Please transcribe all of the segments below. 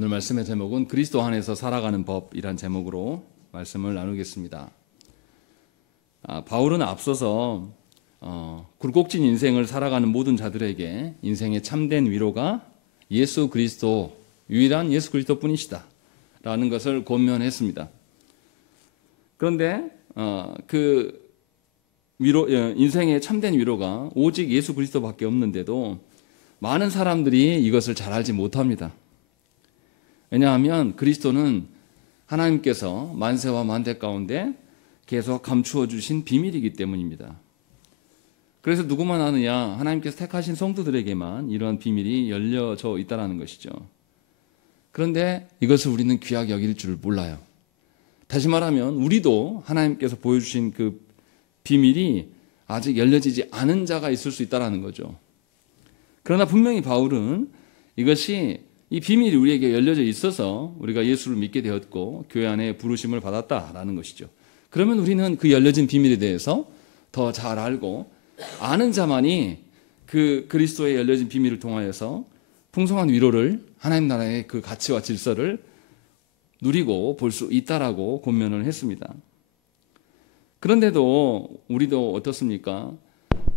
오늘 말씀의 제목은 그리스도 안에서 살아가는 법이란 제목으로 말씀을 나누겠습니다. 바울은 앞서서 굴곡진 인생을 살아가는 모든 자들에게 인생의 참된 위로가 예수 그리스도, 유일한 예수 그리스도뿐이시다 라는 것을 권면했습니다. 그런데 그 위로, 인생의 참된 위로가 오직 예수 그리스도밖에 없는데도 많은 사람들이 이것을 잘 알지 못합니다. 왜냐하면 그리스도는 하나님께서 만세와 만대 가운데 계속 감추어 주신 비밀이기 때문입니다. 그래서 누구만 아느냐? 하나님께서 택하신 성도들에게만 이러한 비밀이 열려져 있다는 것이죠. 그런데 이것을 우리는 귀하게 여길 줄 몰라요. 다시 말하면 우리도 하나님께서 보여주신 그 비밀이 아직 열려지지 않은 자가 있을 수 있다는 거죠. 그러나 분명히 바울은 이것이 이 비밀이 우리에게 열려져 있어서 우리가 예수를 믿게 되었고 교회 안에 부르심을 받았다라는 것이죠. 그러면 우리는 그 열려진 비밀에 대해서 더 잘 알고 아는 자만이 그 그리스도의 열려진 비밀을 통하여서 풍성한 위로를, 하나님 나라의 그 가치와 질서를 누리고 볼 수 있다라고 권면을 했습니다. 그런데도 우리도 어떻습니까?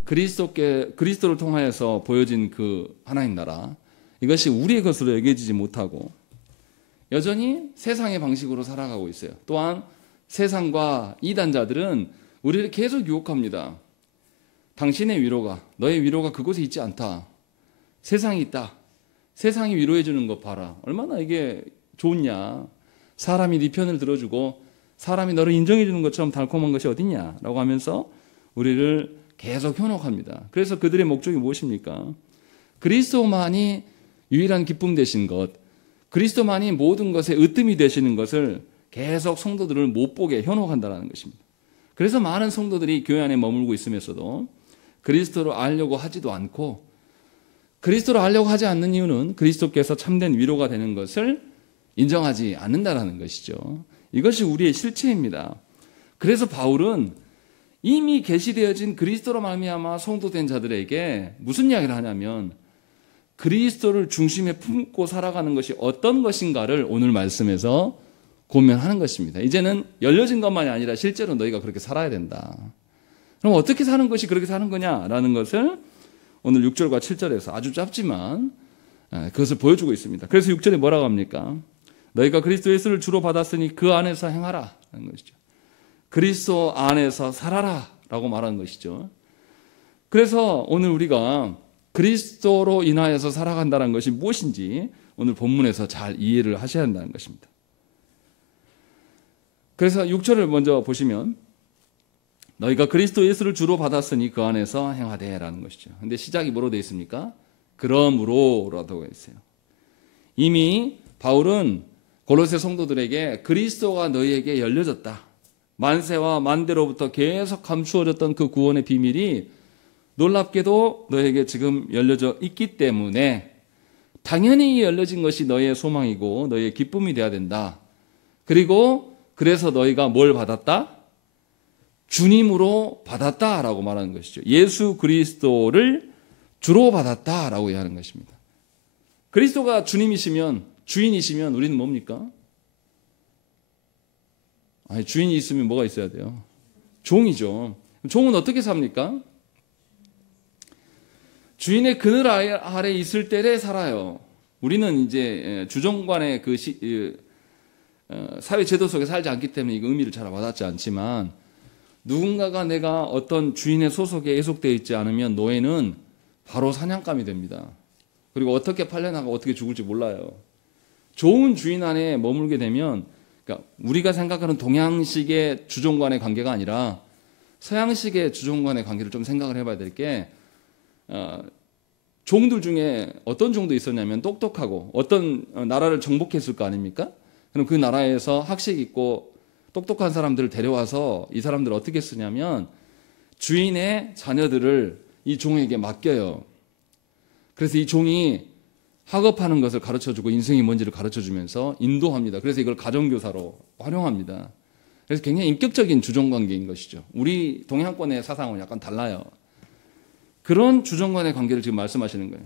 그리스도를 통하여서 보여진 그 하나님 나라, 이것이 우리의 것으로 여겨지지 못하고 여전히 세상의 방식으로 살아가고 있어요. 또한 세상과 이단자들은 우리를 계속 유혹합니다. 당신의 위로가, 너의 위로가 그곳에 있지 않다. 세상이 있다. 세상이 위로해 주는 것 봐라. 얼마나 이게 좋냐. 사람이 네 편을 들어주고 사람이 너를 인정해 주는 것처럼 달콤한 것이 어딨냐 라고 하면서 우리를 계속 현혹합니다. 그래서 그들의 목적이 무엇입니까? 그리스도만이 유일한 기쁨 되신 것, 그리스도만이 모든 것에 으뜸이 되시는 것을 계속 성도들을 못 보게 현혹한다는 것입니다. 그래서 많은 성도들이 교회 안에 머물고 있으면서도 그리스도를 알려고 하지도 않고, 그리스도를 알려고 하지 않는 이유는 그리스도께서 참된 위로가 되는 것을 인정하지 않는다는 것이죠. 이것이 우리의 실체입니다. 그래서 바울은 이미 계시되어진 그리스도로 말미암아 성도된 자들에게 무슨 이야기를 하냐면 그리스도를 중심에 품고 살아가는 것이 어떤 것인가를 오늘 말씀에서 고민하는 것입니다. 이제는 열려진 것만이 아니라 실제로 너희가 그렇게 살아야 된다. 그럼 어떻게 사는 것이 그렇게 사는 거냐라는 것을 오늘 6절과 7절에서 아주 짧지만 그것을 보여주고 있습니다. 그래서 6절에 뭐라고 합니까? 너희가 그리스도 예수를 주로 받았으니 그 안에서 행하라 하는 것이죠. 그리스도 안에서 살아라 라고 말하는 것이죠. 그래서 오늘 우리가 그리스도로 인하여서 살아간다는 것이 무엇인지 오늘 본문에서 잘 이해를 하셔야 한다는 것입니다. 그래서 6절을 먼저 보시면 너희가 그리스도 예수를 주로 받았으니 그 안에서 행하되 라는 것이죠. 근데 시작이 뭐로 되어 있습니까? 그러므로라고 되어 있어요. 이미 바울은 골로새 성도들에게 그리스도가 너희에게 열려졌다. 만세와 만대로부터 계속 감추어졌던 그 구원의 비밀이 놀랍게도 너에게 지금 열려져 있기 때문에 당연히 열려진 것이 너의 소망이고 너의 기쁨이 되어야 된다. 그리고 그래서 너희가 뭘 받았다? 주님으로 받았다라고 말하는 것이죠. 예수 그리스도를 주로 받았다라고 이야기하는 것입니다. 그리스도가 주님이시면, 주인이시면 우리는 뭡니까? 아니, 주인이 있으면 뭐가 있어야 돼요? 종이죠. 종은 어떻게 삽니까? 주인의 그늘 아래 있을 때에 살아요. 우리는 이제 주정관의 그 사회 제도 속에 살지 않기 때문에 이 의미를 잘 와닿지 않지만 누군가가 내가 어떤 주인의 소속에 예속되어 있지 않으면 노예는 바로 사냥감이 됩니다. 그리고 어떻게 팔려나가고 어떻게 죽을지 몰라요. 좋은 주인 안에 머물게 되면, 그러니까 우리가 생각하는 동양식의 주종관의 관계가 아니라 서양식의 주종관의 관계를 좀 생각을 해봐야 될 게, 종들 중에 어떤 종도 있었냐면 똑똑하고 어떤 나라를 정복했을 거 아닙니까? 그럼 그 나라에서 학식 있고 똑똑한 사람들을 데려와서 이 사람들을 어떻게 쓰냐면 주인의 자녀들을 이 종에게 맡겨요. 그래서 이 종이 학업하는 것을 가르쳐주고 인생이 뭔지를 가르쳐주면서 인도합니다. 그래서 이걸 가정교사로 활용합니다. 그래서 굉장히 인격적인 주종관계인 것이죠. 우리 동양권의 사상은 약간 달라요. 그런 주종관의 관계를 지금 말씀하시는 거예요.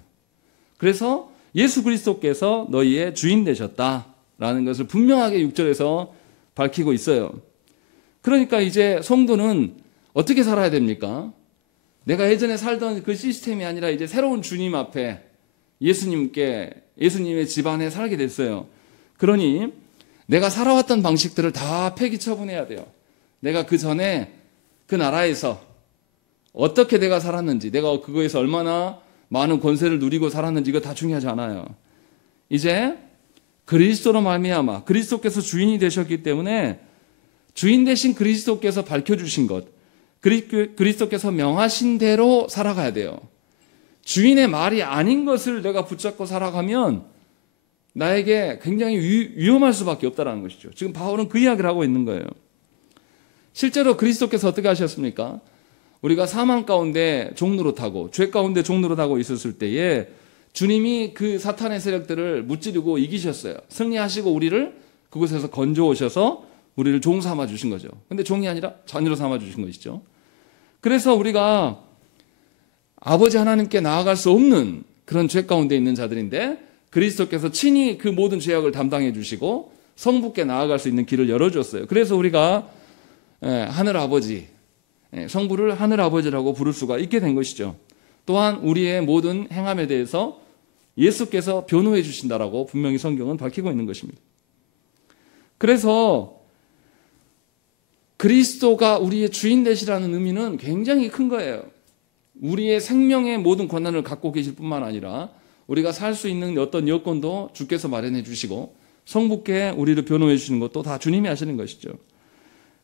그래서 예수 그리스도께서 너희의 주인 되셨다라는 것을 분명하게 6절에서 밝히고 있어요. 그러니까 이제 성도는 어떻게 살아야 됩니까? 내가 예전에 살던 그 시스템이 아니라 이제 새로운 주님 앞에 예수님의 집 안에 살게 됐어요. 그러니 내가 살아왔던 방식들을 다 폐기 처분해야 돼요. 내가 그 전에 그 나라에서 어떻게 내가 살았는지, 내가 그거에서 얼마나 많은 권세를 누리고 살았는지 이거 다 중요하지 않아요. 이제 그리스도로 말미암아 그리스도께서 주인이 되셨기 때문에 주인 되신 그리스도께서 밝혀주신 것, 그리스도께서 명하신 대로 살아가야 돼요. 주인의 말이 아닌 것을 내가 붙잡고 살아가면 나에게 굉장히 위험할 수밖에 없다는 것이죠. 지금 바울은 그 이야기를 하고 있는 거예요. 실제로 그리스도께서 어떻게 하셨습니까? 우리가 사망 가운데 종노릇하고 죄 가운데 종노릇하고 있었을 때에 주님이 그 사탄의 세력들을 무찌르고 이기셨어요. 승리하시고 우리를 그곳에서 건져오셔서 우리를 종 삼아 주신 거죠. 근데 종이 아니라 자녀로 삼아 주신 것이죠. 그래서 우리가 아버지 하나님께 나아갈 수 없는 그런 죄 가운데 있는 자들인데 그리스도께서 친히 그 모든 죄악을 담당해 주시고 성부께 나아갈 수 있는 길을 열어줬어요. 그래서 우리가 하늘 아버지, 성부를 하늘 아버지라고 부를 수가 있게 된 것이죠. 또한 우리의 모든 행함에 대해서 예수께서 변호해 주신다라고 분명히 성경은 밝히고 있는 것입니다. 그래서 그리스도가 우리의 주인 되시라는 의미는 굉장히 큰 거예요. 우리의 생명의 모든 권한을 갖고 계실 뿐만 아니라 우리가 살 수 있는 어떤 여건도 주께서 마련해 주시고 성부께 우리를 변호해 주시는 것도 다 주님이 하시는 것이죠.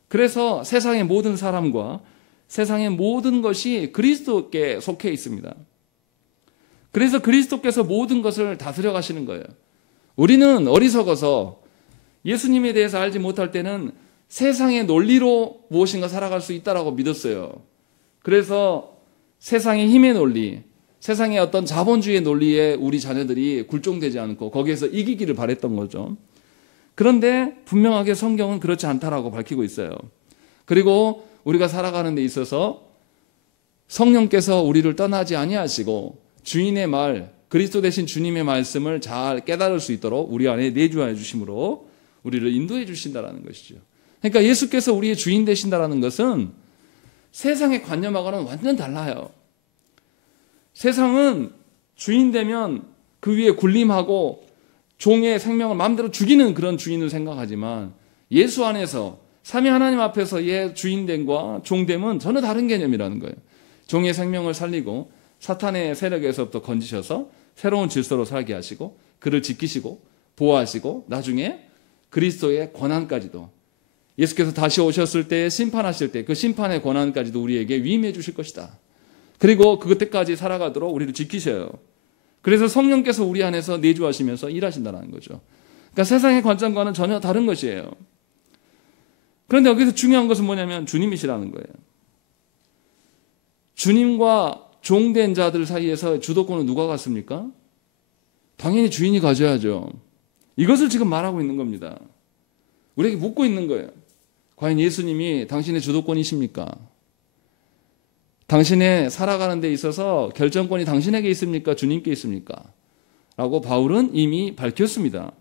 그래서 세상의 모든 사람과 세상의 모든 것이 그리스도께 속해 있습니다. 그래서 그리스도께서 모든 것을 다스려 가시는 거예요. 우리는 어리석어서 예수님에 대해서 알지 못할 때는 세상의 논리로 무엇인가 살아갈 수 있다라고 믿었어요. 그래서 세상의 힘의 논리, 세상의 어떤 자본주의의 논리에 우리 자녀들이 굴종되지 않고 거기에서 이기기를 바랬던 거죠. 그런데 분명하게 성경은 그렇지 않다라고 밝히고 있어요. 그리고 우리가 살아가는 데 있어서 성령께서 우리를 떠나지 아니하시고 주인의 말, 그리스도 대신 주님의 말씀을 잘 깨달을 수 있도록 우리 안에 내주하여 주심으로 우리를 인도해 주신다라는 것이죠. 그러니까 예수께서 우리의 주인 되신다라는 것은 세상의 관념하고는 완전 달라요. 세상은 주인 되면 그 위에 군림하고 종의 생명을 마음대로 죽이는 그런 주인을 생각하지만 예수 안에서 삼위 하나님 앞에서의 주인됨과 종됨은 전혀 다른 개념이라는 거예요. 종의 생명을 살리고 사탄의 세력에서부터 건지셔서 새로운 질서로 살게 하시고 그를 지키시고 보호하시고 나중에 그리스도의 권한까지도 예수께서 다시 오셨을 때 심판하실 때 그 심판의 권한까지도 우리에게 위임해 주실 것이다. 그리고 그때까지 살아가도록 우리를 지키셔요. 그래서 성령께서 우리 안에서 내주하시면서 일하신다는 거죠. 그러니까 세상의 관점과는 전혀 다른 것이에요. 그런데 여기서 중요한 것은 뭐냐면 주님이시라는 거예요. 주님과 종된 자들 사이에서 주도권은 누가 갖습니까? 당연히 주인이 가져야죠. 이것을 지금 말하고 있는 겁니다. 우리에게 묻고 있는 거예요. 과연 예수님이 당신의 주도권이십니까? 당신의 살아가는 데 있어서 결정권이 당신에게 있습니까? 주님께 있습니까? 라고 바울은 이미 밝혔습니다.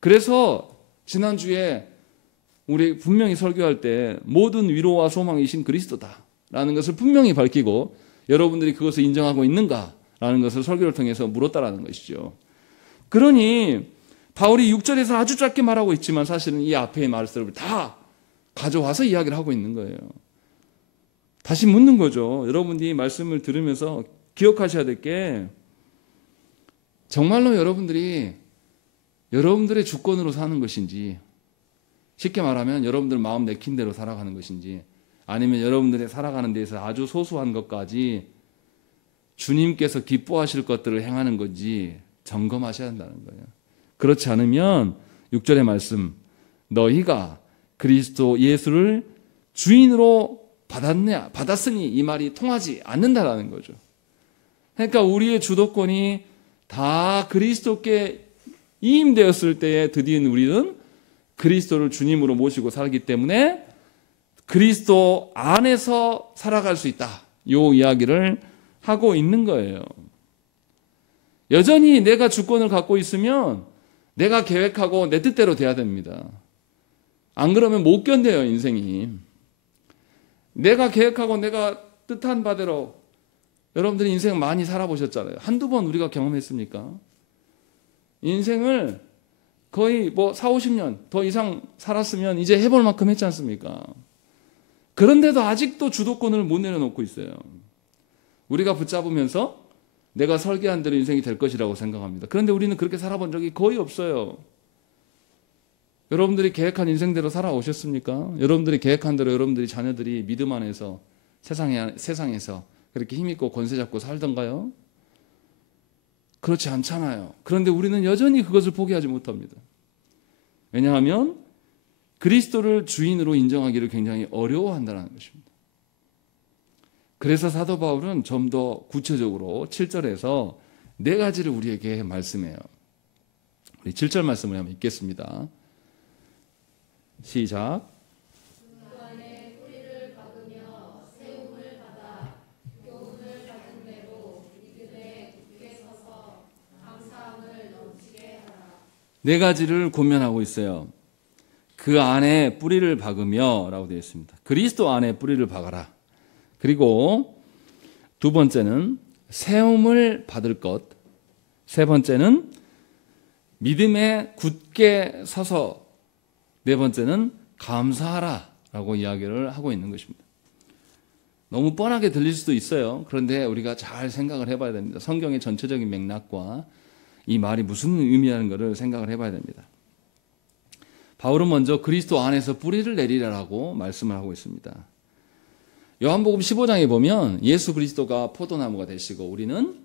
그래서 지난주에 우리 분명히 설교할 때 모든 위로와 소망이신 그리스도다라는 것을 분명히 밝히고 여러분들이 그것을 인정하고 있는가라는 것을 설교를 통해서 물었다라는 것이죠. 그러니 바울이 6절에서 아주 짧게 말하고 있지만 사실은 이 앞의 말씀을 다 가져와서 이야기를 하고 있는 거예요. 다시 묻는 거죠. 여러분들이 말씀을 들으면서 기억하셔야 될 게 정말로 여러분들이 여러분들의 주권으로 사는 것인지 쉽게 말하면 여러분들 마음 내킨 대로 살아가는 것인지 아니면 여러분들의 살아가는 데에서 아주 소소한 것까지 주님께서 기뻐하실 것들을 행하는 건지 점검하셔야 한다는 거예요. 그렇지 않으면 6절의 말씀 너희가 그리스도 예수를 주인으로 받았으니 이 말이 통하지 않는다라는 거죠. 그러니까 우리의 주도권이 다 그리스도께 이임되었을 때에 드디어 우리는 그리스도를 주님으로 모시고 살기 때문에 그리스도 안에서 살아갈 수 있다. 이 이야기를 하고 있는 거예요. 여전히 내가 주권을 갖고 있으면 내가 계획하고 내 뜻대로 돼야 됩니다. 안 그러면 못 견뎌요, 인생이. 내가 계획하고 내가 뜻한 바대로. 여러분들이 인생 많이 살아보셨잖아요. 한두 번 우리가 경험했습니까? 인생을 거의 4, 50년 더 이상 살았으면 이제 해볼 만큼 했지 않습니까? 그런데도 아직도 주도권을 못 내려놓고 있어요. 우리가 붙잡으면서 내가 설계한 대로 인생이 될 것이라고 생각합니다. 그런데 우리는 그렇게 살아본 적이 거의 없어요. 여러분들이 계획한 인생대로 살아오셨습니까? 여러분들이 계획한 대로 여러분들이 자녀들이 믿음 안에서 세상에서 그렇게 힘있고 권세 잡고 살던가요? 그렇지 않잖아요. 그런데 우리는 여전히 그것을 포기하지 못합니다. 왜냐하면 그리스도를 주인으로 인정하기를 굉장히 어려워한다는 것입니다. 그래서 사도 바울은 좀 더 구체적으로 7절에서 네 가지를 우리에게 말씀해요. 우리 7절 말씀을 한번 읽겠습니다. 시작. 네 가지를 권면하고 있어요. 그 안에 뿌리를 박으며 라고 되어 있습니다. 그리스도 안에 뿌리를 박아라. 그리고 두 번째는 세움을 받을 것. 세 번째는 믿음에 굳게 서서. 네 번째는 감사하라 라고 이야기를 하고 있는 것입니다. 너무 뻔하게 들릴 수도 있어요. 그런데 우리가 잘 생각을 해봐야 됩니다. 성경의 전체적인 맥락과 이 말이 무슨 의미하는 것을 생각을 해봐야 됩니다. 바울은 먼저 그리스도 안에서 뿌리를 내리라라고 말씀을 하고 있습니다. 요한복음 15장에 보면 예수 그리스도가 포도나무가 되시고 우리는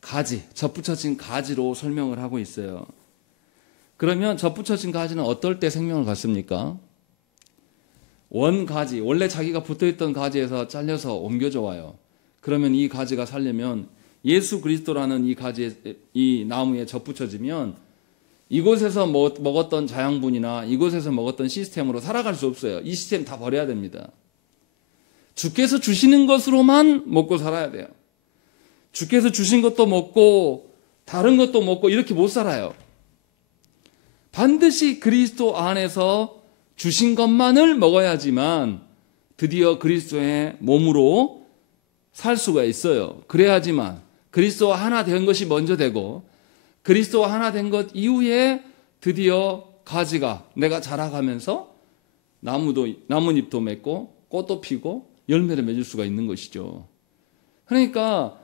가지, 접붙여진 가지로 설명을 하고 있어요. 그러면 접붙여진 가지는 어떨 때 생명을 갖습니까? 원가지, 원래 자기가 붙어있던 가지에서 잘려서 옮겨져 와요. 그러면 이 가지가 살려면 예수 그리스도라는 이 나무에 접붙여지면 이곳에서 먹었던 자양분이나 이곳에서 먹었던 시스템으로 살아갈 수 없어요. 이 시스템 다 버려야 됩니다. 주께서 주시는 것으로만 먹고 살아야 돼요. 주께서 주신 것도 먹고 다른 것도 먹고 이렇게 못 살아요. 반드시 그리스도 안에서 주신 것만을 먹어야지만 드디어 그리스도의 몸으로 살 수가 있어요. 그래야지만 그리스도와 하나 된 것이 먼저 되고 그리스도와 하나 된 것 이후에 드디어 가지가 내가 자라가면서 나뭇잎도 맺고 꽃도 피고 열매를 맺을 수가 있는 것이죠. 그러니까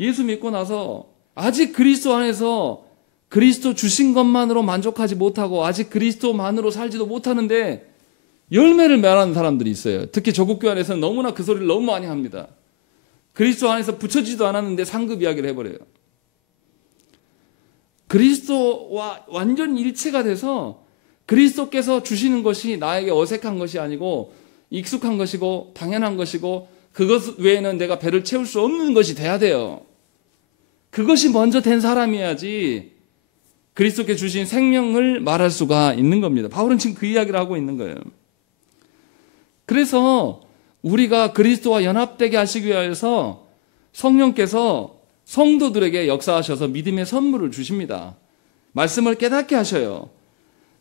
예수 믿고 나서 아직 그리스도 안에서 그리스도 주신 것만으로 만족하지 못하고 아직 그리스도만으로 살지도 못하는데 열매를 맺는 사람들이 있어요. 특히 조국교회 안에서는 너무나 그 소리를 너무 많이 합니다. 그리스도 안에서 붙여지지도 않았는데 상급 이야기를 해버려요. 그리스도와 완전 일체가 돼서 그리스도께서 주시는 것이 나에게 어색한 것이 아니고 익숙한 것이고 당연한 것이고 그것 외에는 내가 배를 채울 수 없는 것이 돼야 돼요. 그것이 먼저 된 사람이어야지 그리스도께 주신 생명을 말할 수가 있는 겁니다. 바울은 지금 그 이야기를 하고 있는 거예요. 그래서 우리가 그리스도와 연합되게 하시기 위해서 성령께서 성도들에게 역사하셔서 믿음의 선물을 주십니다. 말씀을 깨닫게 하셔요.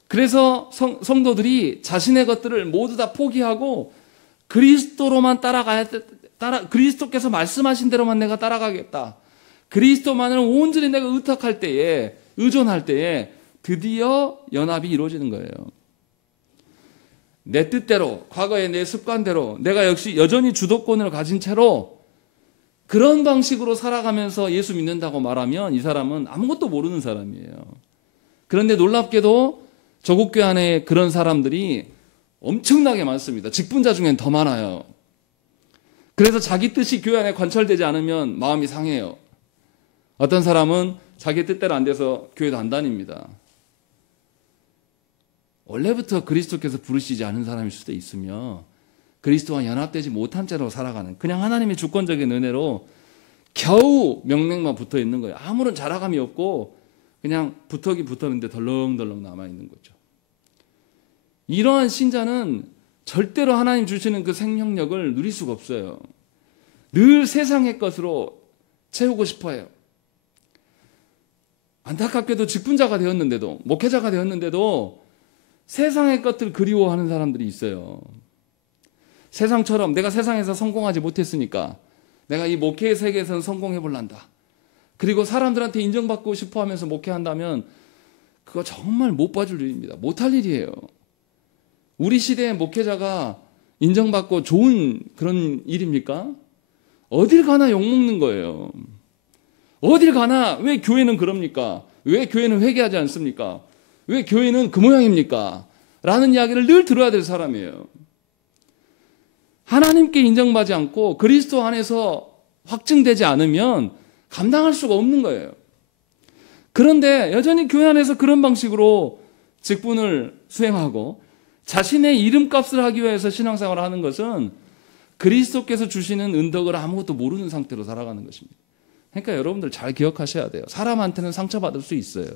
그래서 성도들이 자신의 것들을 모두 다 포기하고 그리스도로만 그리스도께서 말씀하신 대로만 내가 따라가겠다. 그리스도만을 온전히 내가 의존할 때에 드디어 연합이 이루어지는 거예요. 내 뜻대로, 과거의 내 습관대로 내가 역시 여전히 주도권을 가진 채로 그런 방식으로 살아가면서 예수 믿는다고 말하면 이 사람은 아무것도 모르는 사람이에요. 그런데 놀랍게도 조국교회 안에 그런 사람들이 엄청나게 많습니다. 직분자 중엔 더 많아요. 그래서 자기 뜻이 교회 안에 관철되지 않으면 마음이 상해요. 어떤 사람은 자기 뜻대로 안 돼서 교회도 안 다닙니다. 원래부터 그리스도께서 부르시지 않은 사람일 수도 있으며 그리스도와 연합되지 못한 채로 살아가는 그냥 하나님의 주권적인 은혜로 겨우 명맥만 붙어 있는 거예요. 아무런 자라감이 없고 그냥 붙었는데 덜렁덜렁 남아있는 거죠. 이러한 신자는 절대로 하나님 주시는 그 생명력을 누릴 수가 없어요. 늘 세상의 것으로 채우고 싶어요. 안타깝게도 직분자가 되었는데도, 목회자가 되었는데도 세상의 것들 그리워하는 사람들이 있어요. 세상처럼 내가 세상에서 성공하지 못했으니까 내가 이 목회의 세계에서는 성공해 볼란다. 그리고 사람들한테 인정받고 싶어 하면서 목회한다면 그거 정말 못 봐줄 일입니다. 못할 일이에요. 우리 시대의 목회자가 인정받고 좋은 그런 일입니까? 어딜 가나 욕먹는 거예요. 어딜 가나 왜 교회는 그럽니까? 왜 교회는 회개하지 않습니까? 왜 교회는 그 모양입니까? 라는 이야기를 늘 들어야 될 사람이에요. 하나님께 인정받지 않고 그리스도 안에서 확증되지 않으면 감당할 수가 없는 거예요. 그런데 여전히 교회 안에서 그런 방식으로 직분을 수행하고 자신의 이름값을 하기 위해서 신앙생활을 하는 것은 그리스도께서 주시는 은덕을 아무것도 모르는 상태로 살아가는 것입니다. 그러니까 여러분들 잘 기억하셔야 돼요. 사람한테는 상처받을 수 있어요.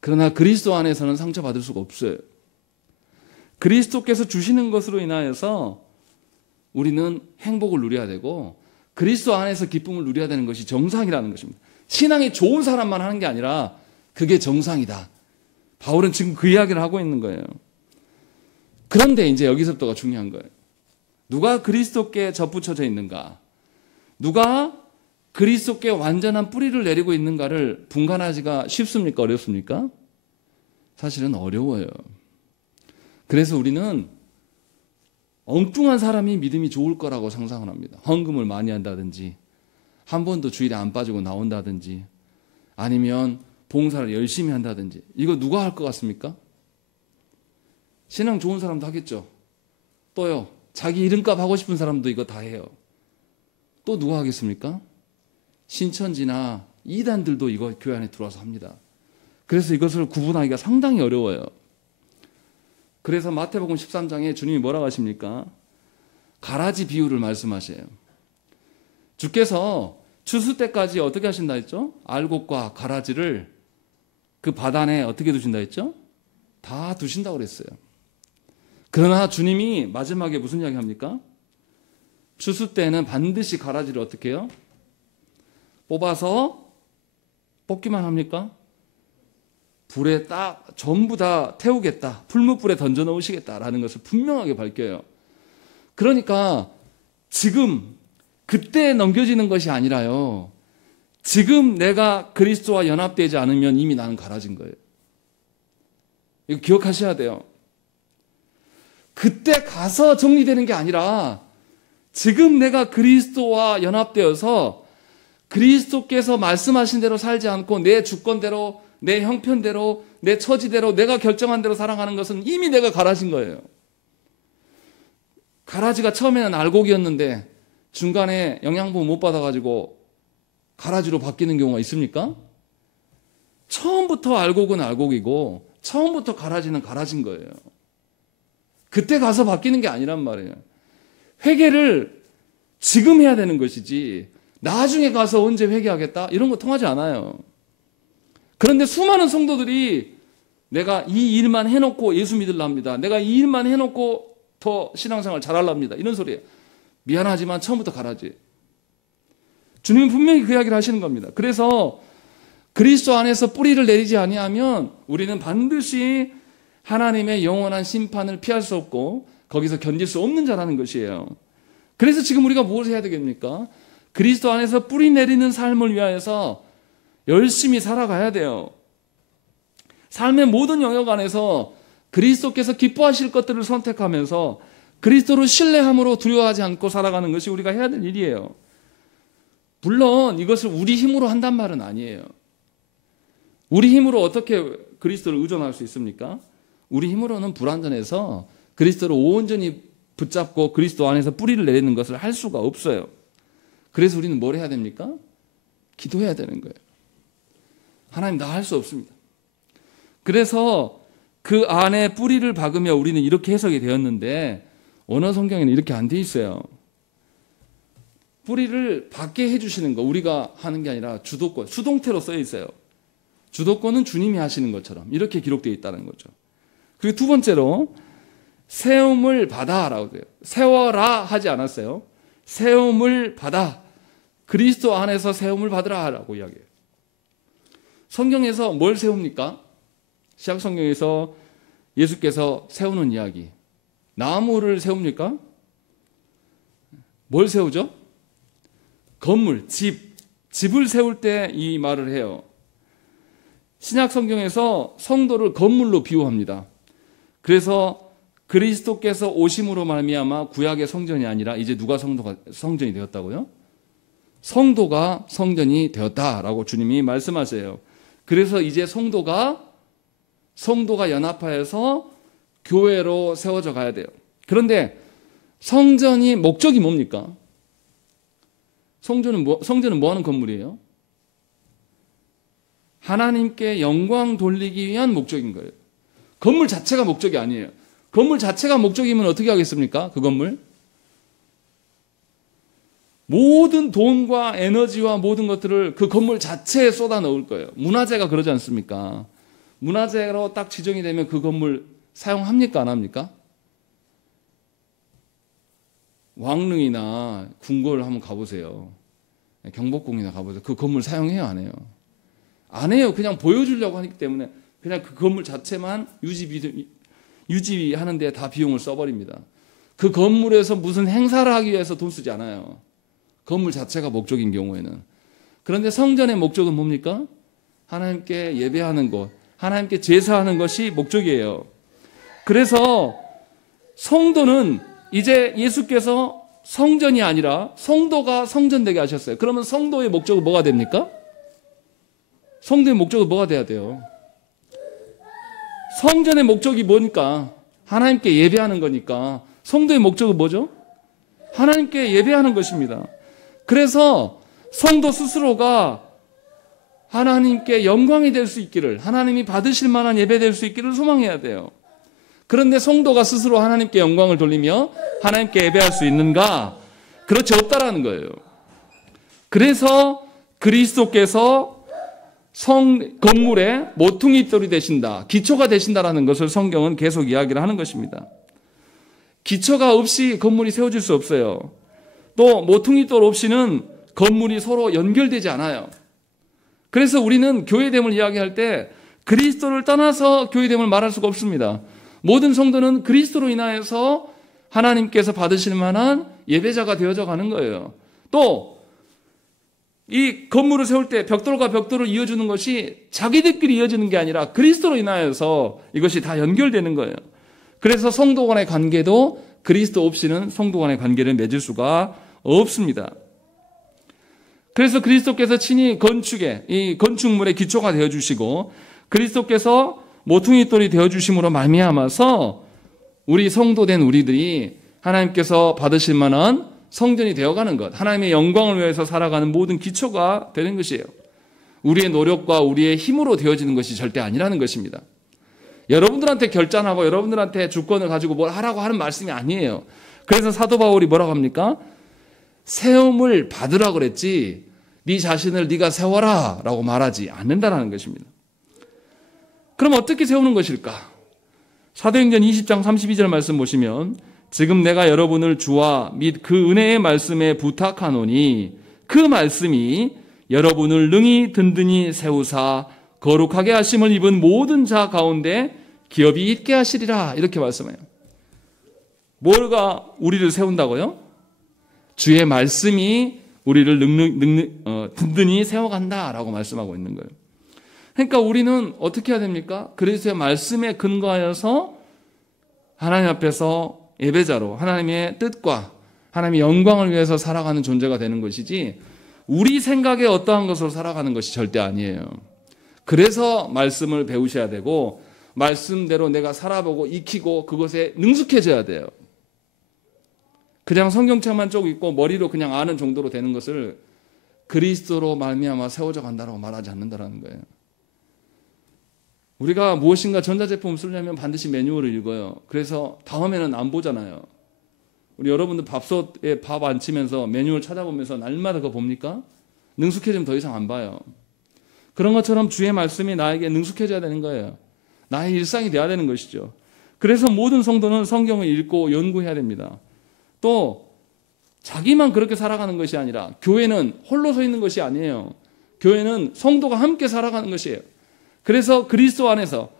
그러나 그리스도 안에서는 상처받을 수가 없어요. 그리스도께서 주시는 것으로 인하여서 우리는 행복을 누려야 되고 그리스도 안에서 기쁨을 누려야 되는 것이 정상이라는 것입니다. 신앙이 좋은 사람만 하는 게 아니라 그게 정상이다. 바울은 지금 그 이야기를 하고 있는 거예요. 그런데 이제 여기서부터가 중요한 거예요. 누가 그리스도께 접붙여져 있는가? 누가 그리스도께 완전한 뿌리를 내리고 있는가를 분간하기가 쉽습니까? 어렵습니까? 사실은 어려워요. 그래서 우리는 엉뚱한 사람이 믿음이 좋을 거라고 상상을 합니다. 헌금을 많이 한다든지 한 번도 주일에 안 빠지고 나온다든지 아니면 봉사를 열심히 한다든지 이거 누가 할 것 같습니까? 신앙 좋은 사람도 하겠죠. 또요. 자기 이름값 하고 싶은 사람도 이거 다 해요. 또 누가 하겠습니까? 신천지나 이단들도 이거 교회 안에 들어와서 합니다. 그래서 이것을 구분하기가 상당히 어려워요. 그래서 마태복음 13장에 주님이 뭐라고 하십니까? 가라지 비유를 말씀하셔요. 주께서 추수 때까지 어떻게 하신다 했죠? 알곡과 가라지를 그 바단에 어떻게 두신다 했죠? 다 두신다고 그랬어요. 그러나 주님이 마지막에 무슨 이야기 합니까? 추수 때는 반드시 가라지를 어떻게 해요? 뽑아서 뽑기만 합니까? 불에 딱 전부 다 태우겠다. 풀무불에 던져 넣으시겠다라는 것을 분명하게 밝혀요. 그러니까 지금 그때 넘겨지는 것이 아니라요. 지금 내가 그리스도와 연합되지 않으면 이미 나는 가라진 거예요. 이거 기억하셔야 돼요. 그때 가서 정리되는 게 아니라 지금 내가 그리스도와 연합되어서 그리스도께서 말씀하신 대로 살지 않고 내 주권대로 내 형편대로 내 처지대로 내가 결정한 대로 살아가는 것은 이미 내가 가라진 거예요. 가라지가 처음에는 알곡이었는데 중간에 영양분 못 받아가지고 가라지로 바뀌는 경우가 있습니까? 처음부터 알곡은 알곡이고 처음부터 가라지는 가라진 거예요. 그때 가서 바뀌는 게 아니란 말이에요. 회개를 지금 해야 되는 것이지 나중에 가서 언제 회개하겠다? 이런 거 통하지 않아요. 그런데 수많은 성도들이 내가 이 일만 해놓고 예수 믿으랍니다. 내가 이 일만 해놓고 더 신앙생활 잘하랍니다. 이런 소리예요. 미안하지만 처음부터 가라지. 주님은 분명히 그 이야기를 하시는 겁니다. 그래서 그리스도 안에서 뿌리를 내리지 아니하면 우리는 반드시 하나님의 영원한 심판을 피할 수 없고 거기서 견딜 수 없는 자라는 것이에요. 그래서 지금 우리가 무엇을 해야 되겠습니까? 그리스도 안에서 뿌리 내리는 삶을 위하여서 열심히 살아가야 돼요. 삶의 모든 영역 안에서 그리스도께서 기뻐하실 것들을 선택하면서 그리스도를 신뢰함으로 두려워하지 않고 살아가는 것이 우리가 해야 될 일이에요. 물론 이것을 우리 힘으로 한단 말은 아니에요. 우리 힘으로 어떻게 그리스도를 의존할 수 있습니까? 우리 힘으로는 불완전해서 그리스도를 온전히 붙잡고 그리스도 안에서 뿌리를 내리는 것을 할 수가 없어요. 그래서 우리는 뭘 해야 됩니까? 기도해야 되는 거예요. 하나님 나 할 수 없습니다. 그래서 그 안에 뿌리를 박으며 우리는 이렇게 해석이 되었는데 언어 성경에는 이렇게 안 돼 있어요. 뿌리를 박게 해주시는 거 우리가 하는 게 아니라 주도권, 수동태로 써 있어요. 주도권은 주님이 하시는 것처럼 이렇게 기록되어 있다는 거죠. 그리고 두 번째로 세움을 받아라고 돼요. 세워라 하지 않았어요. 세움을 받아. 그리스도 안에서 세움을 받으라라고 이야기해요. 성경에서 뭘 세웁니까? 시약 성경에서 예수께서 세우는 이야기. 나무를 세웁니까? 뭘 세우죠? 건물, 집을 세울 때 이 말을 해요. 신약 성경에서 성도를 건물로 비유합니다. 그래서 그리스도께서 오심으로 말미암아 구약의 성전이 아니라 이제 누가 성전이 되었다고요? 성도가 성전이 되었다라고 주님이 말씀하세요. 그래서 이제 성도가 연합하여서 교회로 세워져 가야 돼요. 그런데 성전이 목적이 뭡니까? 성전은 뭐 하는 건물이에요? 하나님께 영광 돌리기 위한 목적인 거예요. 건물 자체가 목적이 아니에요. 건물 자체가 목적이면 어떻게 하겠습니까? 그 건물? 모든 돈과 에너지와 모든 것들을 그 건물 자체에 쏟아 넣을 거예요. 문화재가 그러지 않습니까? 문화재로 딱 지정이 되면 그 건물 사용합니까? 안 합니까? 왕릉이나 궁궐 한번 가보세요. 경복궁이나 가보세요. 그 건물 사용해요? 안 해요? 안 해요. 그냥 보여주려고 하기 때문에 그냥 그 건물 자체만 유지하는 데 다 비용을 써버립니다. 그 건물에서 무슨 행사를 하기 위해서 돈 쓰지 않아요. 건물 자체가 목적인 경우에는. 그런데 성전의 목적은 뭡니까? 하나님께 예배하는 것, 하나님께 제사하는 것이 목적이에요. 그래서 성도는 이제 예수께서 성전이 아니라 성도가 성전되게 하셨어요. 그러면 성도의 목적은 뭐가 됩니까? 성도의 목적은 뭐가 돼야 돼요? 성전의 목적이 뭐니까? 하나님께 예배하는 거니까. 성도의 목적은 뭐죠? 하나님께 예배하는 것입니다. 그래서 성도 스스로가 하나님께 영광이 될 수 있기를, 하나님이 받으실 만한 예배 될 수 있기를 소망해야 돼요. 그런데 성도가 스스로 하나님께 영광을 돌리며 하나님께 예배할 수 있는가? 그렇지 없다라는 거예요. 그래서 그리스도께서 건물의 모퉁이돌이 되신다, 기초가 되신다라는 것을 성경은 계속 이야기를 하는 것입니다. 기초가 없이 건물이 세워질 수 없어요. 또 모퉁이돌 없이는 건물이 서로 연결되지 않아요. 그래서 우리는 교회됨을 이야기할 때 그리스도를 떠나서 교회됨을 말할 수가 없습니다. 모든 성도는 그리스도로 인하여서 하나님께서 받으실 만한 예배자가 되어져 가는 거예요. 또 이 건물을 세울 때 벽돌과 벽돌을 이어주는 것이 자기들끼리 이어지는 게 아니라 그리스도로 인하여서 이것이 다 연결되는 거예요. 그래서 성도 간의 관계도 그리스도 없이는 성도 간의 관계를 맺을 수가 없습니다. 그래서 그리스도께서 친히 이 건축물의 기초가 되어주시고 그리스도께서 모퉁이돌이 되어주심으로 말미암아서 우리 성도된 우리들이 하나님께서 받으실 만한 성전이 되어가는 것, 하나님의 영광을 위해서 살아가는 모든 기초가 되는 것이에요. 우리의 노력과 우리의 힘으로 되어지는 것이 절대 아니라는 것입니다. 여러분들한테 결단하고 여러분들한테 주권을 가지고 뭘 하라고 하는 말씀이 아니에요. 그래서 사도 바울이 뭐라고 합니까? 세움을 받으라고 그랬지 네 자신을 네가 세워라 라고 말하지 않는다는 것입니다. 그럼 어떻게 세우는 것일까? 사도행전 20장 32절 말씀 보시면 지금 내가 여러분을 주와 및 그 은혜의 말씀에 부탁하노니 그 말씀이 여러분을 능히 든든히 세우사 거룩하게 하심을 입은 모든 자 가운데 기업이 있게 하시리라 이렇게 말씀해요. 뭐가 우리를 세운다고요? 주의 말씀이 우리를 든든히 세워간다라고 말씀하고 있는 거예요. 그러니까 우리는 어떻게 해야 됩니까? 그리스도의 말씀에 근거하여서 하나님 앞에서 예배자로 하나님의 뜻과 하나님의 영광을 위해서 살아가는 존재가 되는 것이지 우리 생각에 어떠한 것으로 살아가는 것이 절대 아니에요. 그래서 말씀을 배우셔야 되고 말씀대로 내가 살아보고 익히고 그것에 능숙해져야 돼요. 그냥 성경책만 쭉 읽고 머리로 그냥 아는 정도로 되는 것을 그리스도로 말미암아 세워져 간다라고 말하지 않는다는 거예요. 우리가 무엇인가 전자제품을 쓰려면 반드시 매뉴얼을 읽어요. 그래서 다음에는 안 보잖아요. 우리 여러분들 밥솥에 밥 안 치면서 매뉴얼 찾아보면서 날마다 그거 봅니까? 능숙해지면 더 이상 안 봐요. 그런 것처럼 주의 말씀이 나에게 능숙해져야 되는 거예요. 나의 일상이 돼야 되는 것이죠. 그래서 모든 성도는 성경을 읽고 연구해야 됩니다. 또 자기만 그렇게 살아가는 것이 아니라 교회는 홀로 서 있는 것이 아니에요. 교회는 성도가 함께 살아가는 것이에요. 그래서 그리스도 안에서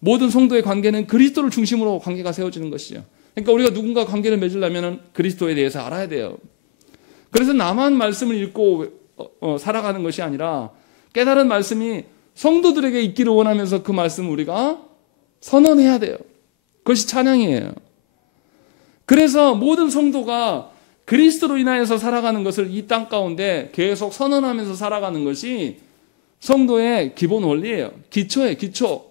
모든 성도의 관계는 그리스도를 중심으로 관계가 세워지는 것이죠. 그러니까 우리가 누군가 관계를 맺으려면 그리스도에 대해서 알아야 돼요. 그래서 나만 말씀을 읽고 살아가는 것이 아니라 깨달은 말씀이 성도들에게 있기를 원하면서 그 말씀을 우리가 선언해야 돼요. 그것이 찬양이에요. 그래서 모든 성도가 그리스도로 인하여서 살아가는 것을 이 땅 가운데 계속 선언하면서 살아가는 것이 성도의 기본 원리예요. 기초예요, 기초.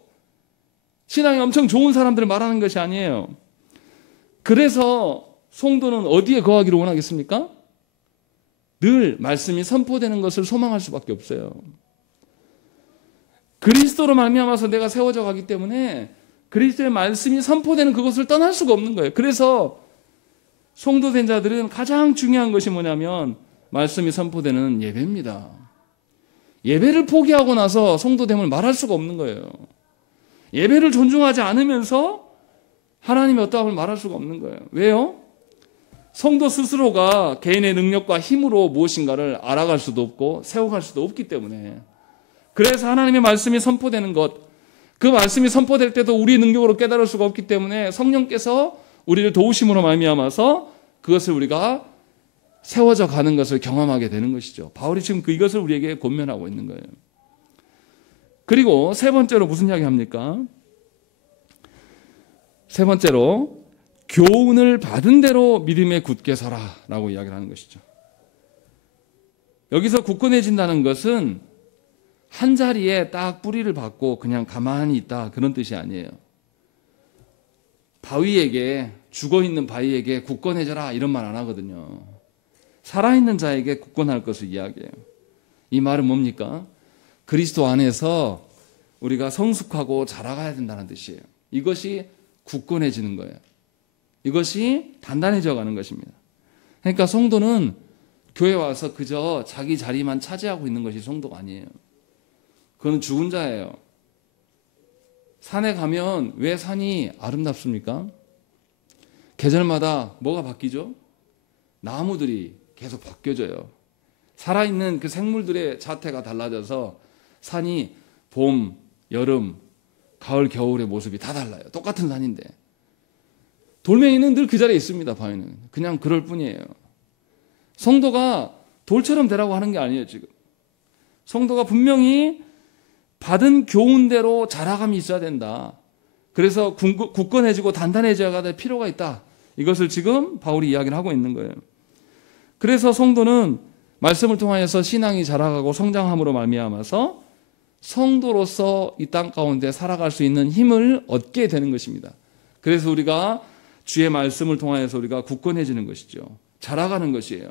신앙이 엄청 좋은 사람들을 말하는 것이 아니에요. 그래서 성도는 어디에 거하기를 원하겠습니까? 늘 말씀이 선포되는 것을 소망할 수밖에 없어요. 그리스도로 말미암아서 내가 세워져 가기 때문에 그리스도의 말씀이 선포되는 그것을 떠날 수가 없는 거예요. 그래서 성도된 자들은 가장 중요한 것이 뭐냐면 말씀이 선포되는 예배입니다. 예배를 포기하고 나서 성도됨을 말할 수가 없는 거예요. 예배를 존중하지 않으면서 하나님의 어떠함을 말할 수가 없는 거예요. 왜요? 성도 스스로가 개인의 능력과 힘으로 무엇인가를 알아갈 수도 없고 세워갈 수도 없기 때문에, 그래서 하나님의 말씀이 선포되는 것, 그 말씀이 선포될 때도 우리의 능력으로 깨달을 수가 없기 때문에 성령께서 우리를 도우심으로 말미암아서 그것을 우리가 세워져 가는 것을 경험하게 되는 것이죠. 바울이 지금 이것을 우리에게 권면하고 있는 거예요. 그리고 세 번째로 무슨 이야기 합니까? 세 번째로 교훈을 받은 대로 믿음에 굳게 서라라고 이야기를 하는 것이죠. 여기서 굳건해진다는 것은 한 자리에 딱 뿌리를 박고 그냥 가만히 있다, 그런 뜻이 아니에요. 바위에게, 죽어있는 바위에게 굳건해져라 이런 말 안 하거든요. 살아있는 자에게 굳건할 것을 이야기해요. 이 말은 뭡니까? 그리스도 안에서 우리가 성숙하고 자라가야 된다는 뜻이에요. 이것이 굳건해지는 거예요. 이것이 단단해져 가는 것입니다. 그러니까 성도는 교회 와서 그저 자기 자리만 차지하고 있는 것이 성도가 아니에요. 그건 죽은 자예요. 산에 가면 왜 산이 아름답습니까? 계절마다 뭐가 바뀌죠? 나무들이 계속 바뀌어져요. 살아있는 그 생물들의 자태가 달라져서 산이 봄, 여름, 가을, 겨울의 모습이 다 달라요. 똑같은 산인데. 돌멩이는 늘 그 자리에 있습니다. 바위는. 그냥 그럴 뿐이에요. 성도가 돌처럼 되라고 하는 게 아니에요, 지금. 성도가 분명히 받은 교훈대로 자라감이 있어야 된다. 그래서 굳건해지고 단단해져야 될 필요가 있다. 이것을 지금 바울이 이야기를 하고 있는 거예요. 그래서 성도는 말씀을 통하여서 신앙이 자라가고 성장함으로 말미암아서 성도로서 이 땅 가운데 살아갈 수 있는 힘을 얻게 되는 것입니다. 그래서 우리가 주의 말씀을 통하여서 우리가 굳건해지는 것이죠. 자라가는 것이에요.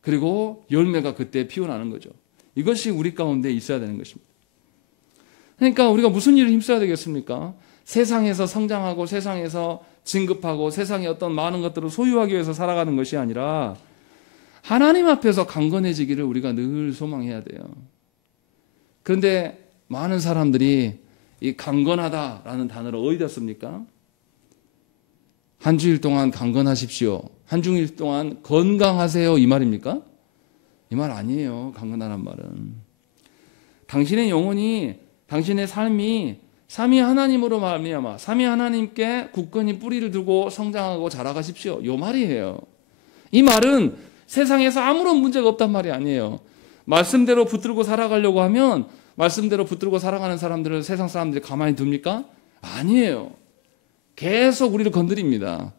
그리고 열매가 그때 피어나는 거죠. 이것이 우리 가운데 있어야 되는 것입니다. 그러니까 우리가 무슨 일을 힘써야 되겠습니까? 세상에서 성장하고 세상에서 진급하고 세상의 어떤 많은 것들을 소유하기 위해서 살아가는 것이 아니라 하나님 앞에서 강건해지기를 우리가 늘 소망해야 돼요. 그런데 많은 사람들이 이 강건하다라는 단어를 어디다 씁니까? 한 주일 동안 강건하십시오. 한 주일 동안 건강하세요. 이 말입니까? 이 말 아니에요. 강건하란 말은. 당신의 영혼이, 당신의 삶이 삼위 하나님으로 말미암아 삼위 하나님께 굳건히 뿌리를 두고 성장하고 자라가십시오. 이 말이에요. 이 말은 세상에서 아무런 문제가 없단 말이 아니에요. 말씀대로 붙들고 살아가려고 하면 말씀대로 붙들고 살아가는 사람들을 세상 사람들이 가만히 둡니까? 아니에요. 계속 우리를 건드립니다.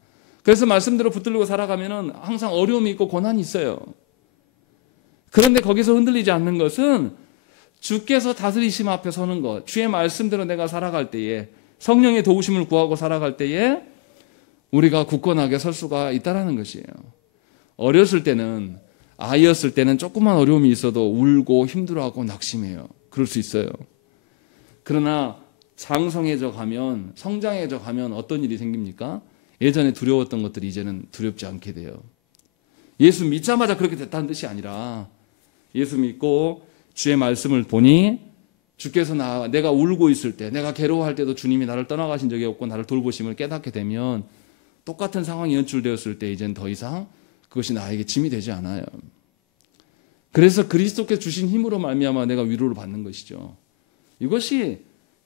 그래서 말씀대로 붙들고 살아가면 항상 어려움이 있고 고난이 있어요. 그런데 거기서 흔들리지 않는 것은 주께서 다스리심 앞에 서는 것, 주의 말씀대로 내가 살아갈 때에, 성령의 도우심을 구하고 살아갈 때에 우리가 굳건하게 설 수가 있다는 것이에요. 어렸을 때는, 아이였을 때는 조금만 어려움이 있어도 울고 힘들어하고 낙심해요. 그럴 수 있어요. 그러나 장성해져 가면, 성장해져 가면 어떤 일이 생깁니까? 예전에 두려웠던 것들이 이제는 두렵지 않게 돼요. 예수 믿자마자 그렇게 됐다는 뜻이 아니라 예수 믿고 주의 말씀을 보니 주께서 내가 울고 있을 때, 내가 괴로워할 때도 주님이 나를 떠나가신 적이 없고 나를 돌보심을 깨닫게 되면 똑같은 상황이 연출되었을 때 이제는 더 이상 그것이 나에게 짐이 되지 않아요. 그래서 그리스도께 주신 힘으로 말미암아 내가 위로를 받는 것이죠. 이것이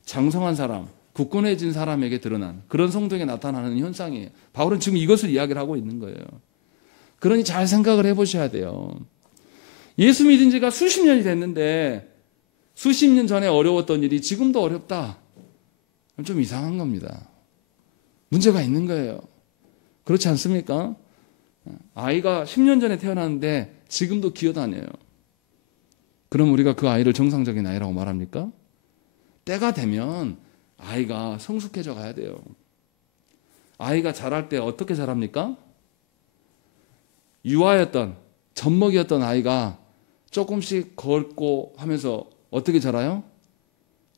장성한 사람, 굳건해진 사람에게 드러난 그런 성도에게 나타나는 현상이에요. 바울은 지금 이것을 이야기를 하고 있는 거예요. 그러니 잘 생각을 해보셔야 돼요. 예수 믿은 지가 수십 년이 됐는데 수십 년 전에 어려웠던 일이 지금도 어렵다. 좀 이상한 겁니다. 문제가 있는 거예요. 그렇지 않습니까? 아이가 10년 전에 태어났는데 지금도 기어다녀요. 그럼 우리가 그 아이를 정상적인 아이라고 말합니까? 때가 되면 아이가 성숙해져 가야 돼요. 아이가 자랄 때 어떻게 자랍니까? 유아였던, 젖먹이였던 아이가 조금씩 걷고 하면서 어떻게 자라요?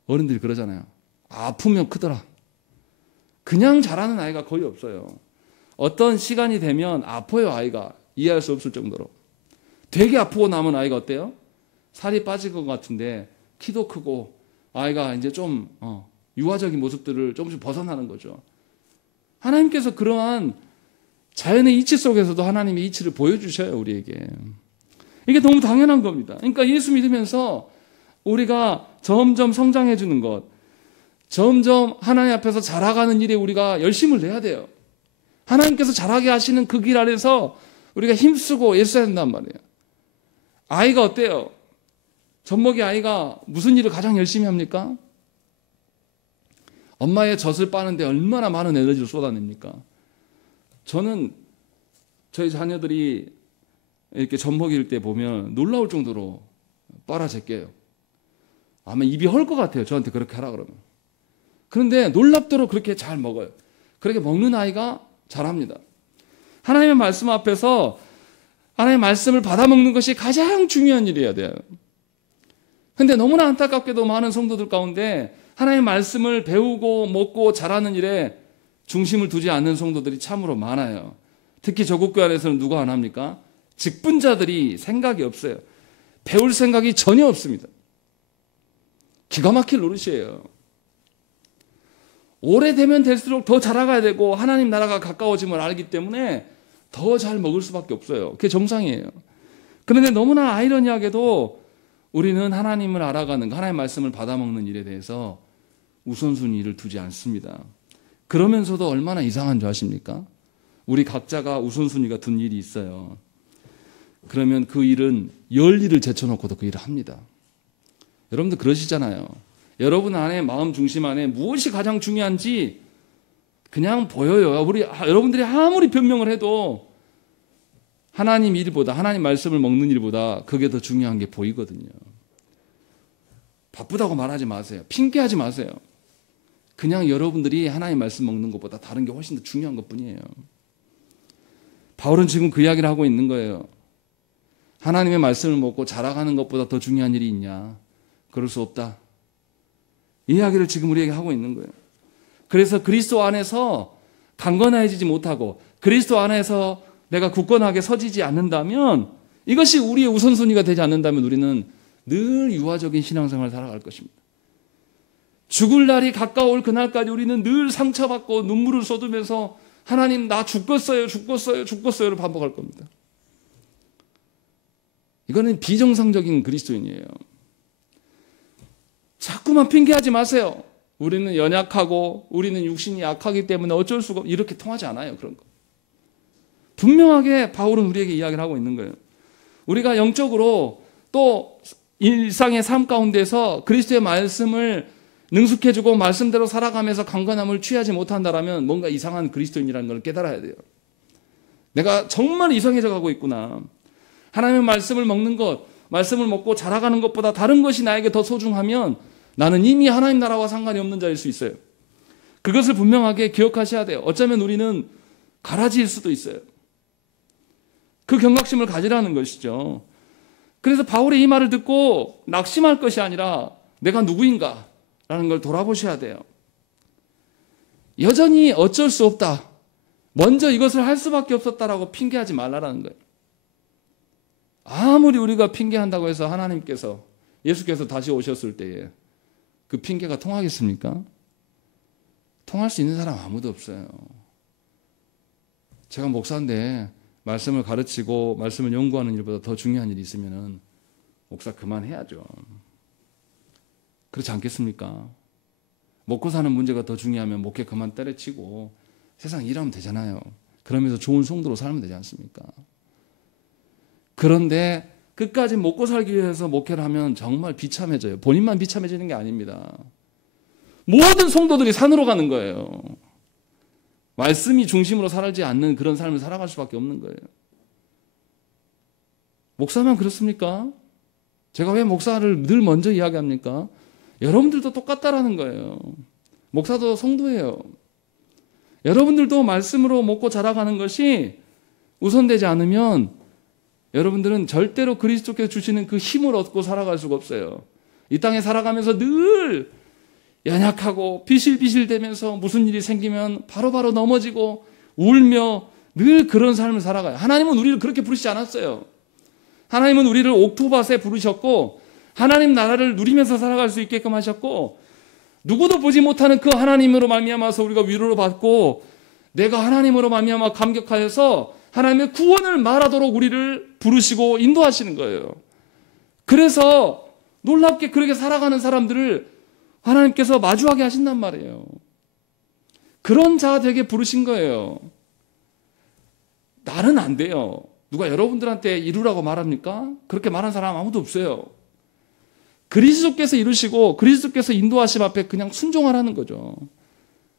어른들이 그러잖아요. 아프면 크더라. 그냥 자라는 아이가 거의 없어요. 어떤 시간이 되면 아파요, 아이가. 이해할 수 없을 정도로. 되게 아프고 남은 아이가 어때요? 살이 빠질 것 같은데 키도 크고 아이가 이제 좀 유아적인 모습들을 조금씩 벗어나는 거죠. 하나님께서 그러한 자연의 이치 속에서도 하나님의 이치를 보여주셔요, 우리에게. 이게 너무 당연한 겁니다. 그러니까 예수 믿으면서 우리가 점점 성장해 주는 것, 점점 하나님 앞에서 자라가는 일에 우리가 열심을 내야 돼요. 하나님께서 자라게 하시는 그 길 아래서 우리가 힘쓰고 애써야 된단 말이에요. 아이가 어때요? 젖먹이 아이가 무슨 일을 가장 열심히 합니까? 엄마의 젖을 빠는데 얼마나 많은 에너지를 쏟아냅니까? 저는 저희 자녀들이 이렇게 젖먹일 때 보면 놀라울 정도로 빨아제껴요. 아마 입이 헐 것 같아요. 저한테 그렇게 하라 그러면. 그런데 놀랍도록 그렇게 잘 먹어요. 그렇게 먹는 아이가 잘합니다. 하나님의 말씀 앞에서 하나님의 말씀을 받아먹는 것이 가장 중요한 일이어야 돼요. 그런데 너무나 안타깝게도 많은 성도들 가운데 하나님의 말씀을 배우고 먹고 자라는 일에 중심을 두지 않는 성도들이 참으로 많아요. 특히 저국교 안에서는 누가 안 합니까? 직분자들이 생각이 없어요. 배울 생각이 전혀 없습니다. 기가 막힐 노릇이에요. 오래되면 될수록 더 자라가야 되고 하나님 나라가 가까워짐을 알기 때문에 더 잘 먹을 수밖에 없어요. 그게 정상이에요. 그런데 너무나 아이러니하게도 우리는 하나님을 알아가는, 하나님의 말씀을 받아먹는 일에 대해서 우선순위를 두지 않습니다. 그러면서도 얼마나 이상한 줄 아십니까? 우리 각자가 우선순위가 둔 일이 있어요. 그러면 그 일은 열 일을 제쳐놓고도 그 일을 합니다. 여러분들 그러시잖아요. 여러분 안에 마음 중심 안에 무엇이 가장 중요한지 그냥 보여요. 여러분들이 아무리 변명을 해도 하나님 일보다, 하나님 말씀을 먹는 일보다 그게 더 중요한 게 보이거든요. 바쁘다고 말하지 마세요. 핑계하지 마세요. 그냥 여러분들이 하나님 말씀 먹는 것보다 다른 게 훨씬 더 중요한 것뿐이에요. 바울은 지금 그 이야기를 하고 있는 거예요. 하나님의 말씀을 먹고 자라가는 것보다 더 중요한 일이 있냐? 그럴 수 없다. 이 이야기를 지금 우리에게 하고 있는 거예요. 그래서 그리스도 안에서 강건해지지 못하고 그리스도 안에서 내가 굳건하게 서지지 않는다면, 이것이 우리의 우선순위가 되지 않는다면 우리는 늘 유아적인 신앙생활을 살아갈 것입니다. 죽을 날이 가까울 그날까지 우리는 늘 상처받고 눈물을 쏟으면서 하나님 나 죽겠어요를 반복할 겁니다. 이거는 비정상적인 그리스도인이에요. 자꾸만 핑계하지 마세요. 우리는 연약하고 우리는 육신이 약하기 때문에 어쩔 수가 없고, 이렇게 통하지 않아요. 그런 거. 분명하게 바울은 우리에게 이야기를 하고 있는 거예요. 우리가 영적으로 또 일상의 삶 가운데서 그리스도의 말씀을 능숙해지고 말씀대로 살아가면서 강건함을 취하지 못한다라면 뭔가 이상한 그리스도인이라는 걸 깨달아야 돼요. 내가 정말 이상해져 가고 있구나. 하나님의 말씀을 먹는 것, 말씀을 먹고 자라가는 것보다 다른 것이 나에게 더 소중하면 나는 이미 하나님 나라와 상관이 없는 자일 수 있어요. 그것을 분명하게 기억하셔야 돼요. 어쩌면 우리는 가라지일 수도 있어요. 그 경각심을 가지라는 것이죠. 그래서 바울의 이 말을 듣고 낙심할 것이 아니라 내가 누구인가 라는 걸 돌아보셔야 돼요. 여전히 어쩔 수 없다, 먼저 이것을 할 수밖에 없었다라고 핑계하지 말라라는 거예요. 아무리 우리가 핑계한다고 해서 하나님께서, 예수께서 다시 오셨을 때에 그 핑계가 통하겠습니까? 통할 수 있는 사람 아무도 없어요. 제가 목사인데 말씀을 가르치고 말씀을 연구하는 일보다 더 중요한 일이 있으면 목사 그만해야죠. 그렇지 않겠습니까? 먹고 사는 문제가 더 중요하면 목회 그만 때려치고 세상 일하면 되잖아요. 그러면서 좋은 성도로 살면 되지 않습니까? 그런데 끝까지 먹고 살기 위해서 목회를 하면 정말 비참해져요. 본인만 비참해지는 게 아닙니다. 모든 성도들이 산으로 가는 거예요. 말씀이 중심으로 살지 않는 그런 삶을 살아갈 수밖에 없는 거예요. 목사만 그렇습니까? 제가 왜 목사를 늘 먼저 이야기합니까? 여러분들도 똑같다라는 거예요. 목사도 성도예요. 여러분들도 말씀으로 먹고 자라가는 것이 우선되지 않으면 여러분들은 절대로 그리스도께서 주시는 그 힘을 얻고 살아갈 수가 없어요. 이 땅에 살아가면서 늘 연약하고 비실비실대면서 무슨 일이 생기면 바로바로 넘어지고 울며 늘 그런 삶을 살아가요. 하나님은 우리를 그렇게 부르시지 않았어요. 하나님은 우리를 옥토밭에 부르셨고 하나님 나라를 누리면서 살아갈 수 있게끔 하셨고 누구도 보지 못하는 그 하나님으로 말미암아서 우리가 위로를 받고 내가 하나님으로 말미암아 감격하여서 하나님의 구원을 말하도록 우리를 부르시고 인도하시는 거예요. 그래서 놀랍게 그렇게 살아가는 사람들을 하나님께서 마주하게 하신단 말이에요. 그런 자 되게 부르신 거예요. 나는 안 돼요. 누가 여러분들한테 이루라고 말합니까? 그렇게 말한 사람 아무도 없어요. 그리스도께서 이루시고 그리스도께서 인도하심 앞에 그냥 순종하라는 거죠.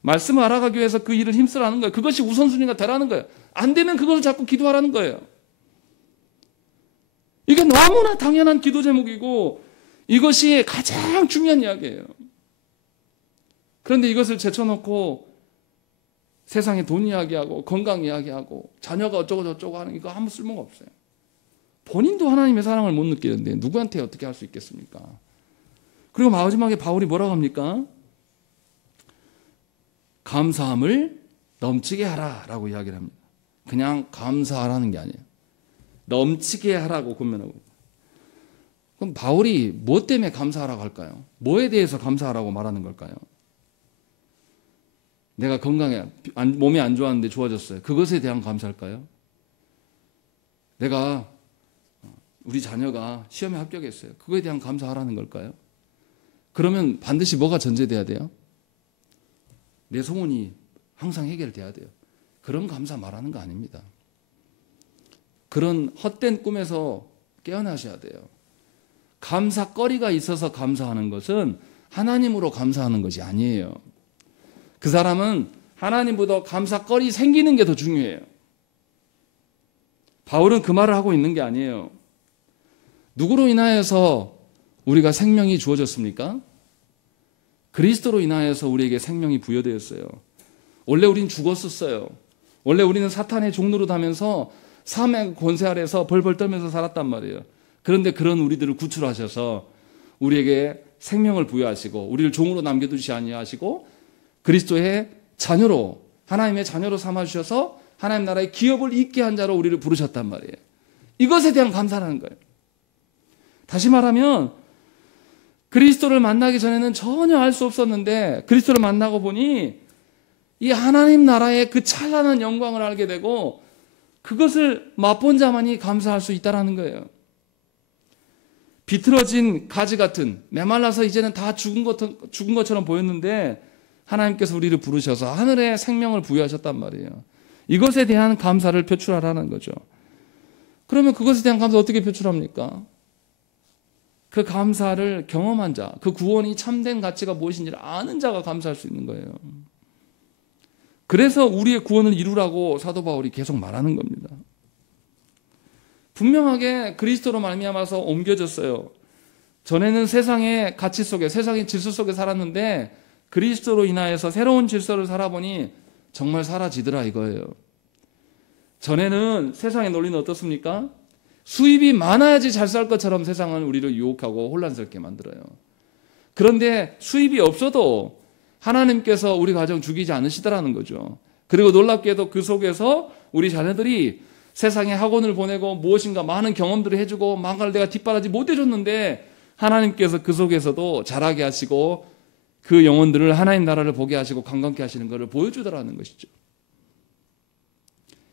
말씀을 알아가기 위해서 그 일을 힘쓰라는 거예요. 그것이 우선순위가 되라는 거예요. 안 되면 그것을 자꾸 기도하라는 거예요. 이게 너무나 당연한 기도 제목이고 이것이 가장 중요한 이야기예요. 그런데 이것을 제쳐놓고 세상에 돈 이야기하고 건강 이야기하고 자녀가 어쩌고 저쩌고 하는 이거 아무 쓸모가 없어요. 본인도 하나님의 사랑을 못 느끼는데 누구한테 어떻게 할 수 있겠습니까? 그리고 마지막에 바울이 뭐라고 합니까? 감사함을 넘치게 하라라고 이야기를 합니다. 그냥 감사하라는 게 아니에요. 넘치게 하라고 권면하고. 그럼 바울이 뭐 때문에 감사하라고 할까요? 뭐에 대해서 감사하라고 말하는 걸까요? 내가 건강해, 몸이 안 좋았는데 좋아졌어요. 그것에 대한 감사할까요? 내가 우리 자녀가 시험에 합격했어요. 그거에 대한 감사하라는 걸까요? 그러면 반드시 뭐가 전제돼야 돼요? 내 소원이 항상 해결돼야 돼요. 그런 감사 말하는 거 아닙니다. 그런 헛된 꿈에서 깨어나셔야 돼요. 감사거리가 있어서 감사하는 것은 하나님으로 감사하는 것이 아니에요. 그 사람은 하나님보다 감사거리 생기는 게 더 중요해요. 바울은 그 말을 하고 있는 게 아니에요. 누구로 인하여서 우리가 생명이 주어졌습니까? 그리스도로 인하여서 우리에게 생명이 부여되었어요. 원래 우린 죽었었어요. 원래 우리는 사탄의 종로로 다면서 삶의 권세 아래서 벌벌 떨면서 살았단 말이에요. 그런데 그런 우리들을 구출하셔서 우리에게 생명을 부여하시고 우리를 종으로 남겨두지 아니하시고 그리스도의 자녀로 하나님의 자녀로 삼아주셔서 하나님 나라의 기업을 잇게 한 자로 우리를 부르셨단 말이에요. 이것에 대한 감사라는 거예요. 다시 말하면 그리스도를 만나기 전에는 전혀 알 수 없었는데 그리스도를 만나고 보니 이 하나님 나라의 그 찬란한 영광을 알게 되고 그것을 맛본 자만이 감사할 수 있다는 거예요. 비틀어진 가지 같은 메말라서 이제는 다 죽은 것처럼 보였는데 하나님께서 우리를 부르셔서 하늘에 생명을 부여하셨단 말이에요. 이것에 대한 감사를 표출하라는 거죠. 그러면 그것에 대한 감사 어떻게 표출합니까? 그 감사를 경험한 자, 그 구원이 참된 가치가 무엇인지를 아는 자가 감사할 수 있는 거예요. 그래서 우리의 구원을 이루라고 사도 바울이 계속 말하는 겁니다. 분명하게 그리스도로 말미암아서 옮겨졌어요. 전에는 세상의 가치 속에, 세상의 질서 속에 살았는데 그리스도로 인하여서 새로운 질서를 살아보니 정말 사라지더라 이거예요. 전에는 세상의 논리는 어떻습니까? 수입이 많아야지 잘 살 것처럼 세상은 우리를 유혹하고 혼란스럽게 만들어요. 그런데 수입이 없어도 하나님께서 우리 가정 죽이지 않으시더라는 거죠. 그리고 놀랍게도 그 속에서 우리 자녀들이 세상에 학원을 보내고 무엇인가 많은 경험들을 해주고 망가를 내가 뒷바라지 못해줬는데 하나님께서 그 속에서도 자라게 하시고 그 영혼들을 하나님 나라를 보게 하시고 강건케 하시는 것을 보여주더라는 것이죠.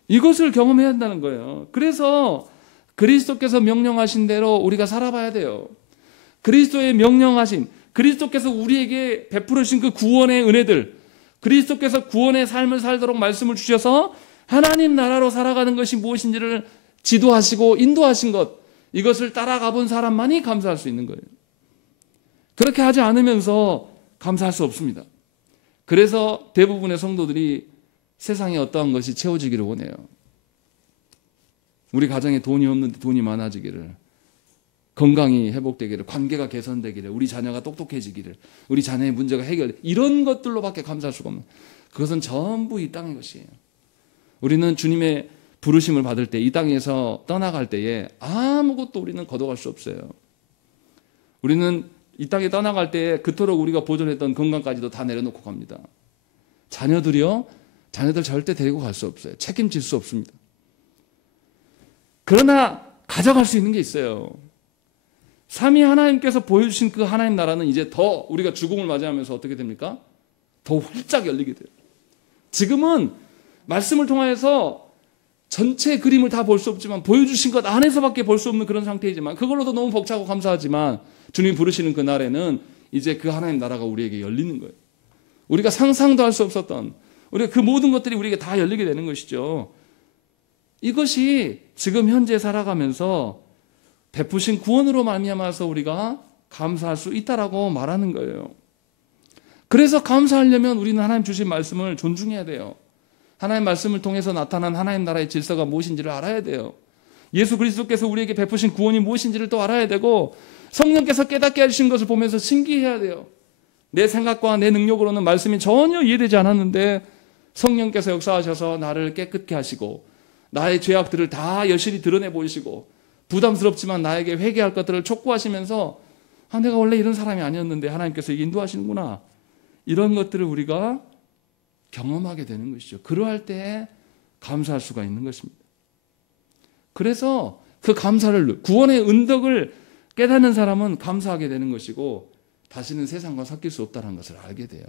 이것을 경험해야 한다는 거예요. 그래서 그리스도께서 명령하신 대로 우리가 살아봐야 돼요. 그리스도의 명령하신, 그리스도께서 우리에게 베풀으신 그 구원의 은혜들, 그리스도께서 구원의 삶을 살도록 말씀을 주셔서 하나님 나라로 살아가는 것이 무엇인지를 지도하시고 인도하신 것, 이것을 따라가 본 사람만이 감사할 수 있는 거예요. 그렇게 하지 않으면서 감사할 수 없습니다. 그래서 대부분의 성도들이 세상에 어떠한 것이 채워지기를 원해요. 우리 가정에 돈이 없는데 돈이 많아지기를, 건강이 회복되기를, 관계가 개선되기를, 우리 자녀가 똑똑해지기를, 우리 자녀의 문제가 해결되기를, 이런 것들로밖에 감사할 수가 없는, 그것은 전부 이 땅의 것이에요. 우리는 주님의 부르심을 받을 때, 이 땅에서 떠나갈 때에 아무것도 우리는 걷어갈 수 없어요. 우리는 이 땅에 떠나갈 때에 그토록 우리가 보존했던 건강까지도 다 내려놓고 갑니다. 자녀들이요, 자녀들 절대 데리고 갈 수 없어요. 책임질 수 없습니다. 그러나 가져갈 수 있는 게 있어요. 삼위 하나님께서 보여주신 그 하나님 나라는 이제 더 우리가 죽음을 맞이하면서 어떻게 됩니까? 더 활짝 열리게 돼요. 지금은 말씀을 통하여서 전체 그림을 다 볼 수 없지만, 보여주신 것 안에서밖에 볼 수 없는 그런 상태이지만, 그걸로도 너무 벅차고 감사하지만, 주님 부르시는 그 날에는 이제 그 하나님 나라가 우리에게 열리는 거예요. 우리가 상상도 할 수 없었던, 우리가 그 모든 것들이 우리에게 다 열리게 되는 것이죠. 이것이 지금 현재 살아가면서 베푸신 구원으로 말미암아서 우리가 감사할 수 있다라고 말하는 거예요. 그래서 감사하려면 우리는 하나님 주신 말씀을 존중해야 돼요. 하나님 말씀을 통해서 나타난 하나님 나라의 질서가 무엇인지를 알아야 돼요. 예수 그리스도께서 우리에게 베푸신 구원이 무엇인지를 또 알아야 되고, 성령께서 깨닫게 해주신 것을 보면서 신기해야 돼요. 내 생각과 내 능력으로는 말씀이 전혀 이해되지 않았는데 성령께서 역사하셔서 나를 깨끗게 하시고, 나의 죄악들을 다 여실히 드러내 보이시고, 부담스럽지만 나에게 회개할 것들을 촉구하시면서, 아, 내가 원래 이런 사람이 아니었는데 하나님께서 인도하시는구나, 이런 것들을 우리가 경험하게 되는 것이죠. 그러할 때 감사할 수가 있는 것입니다. 그래서 그 감사를, 구원의 은덕을 깨닫는 사람은 감사하게 되는 것이고, 다시는 세상과 섞일 수 없다는 것을 알게 돼요.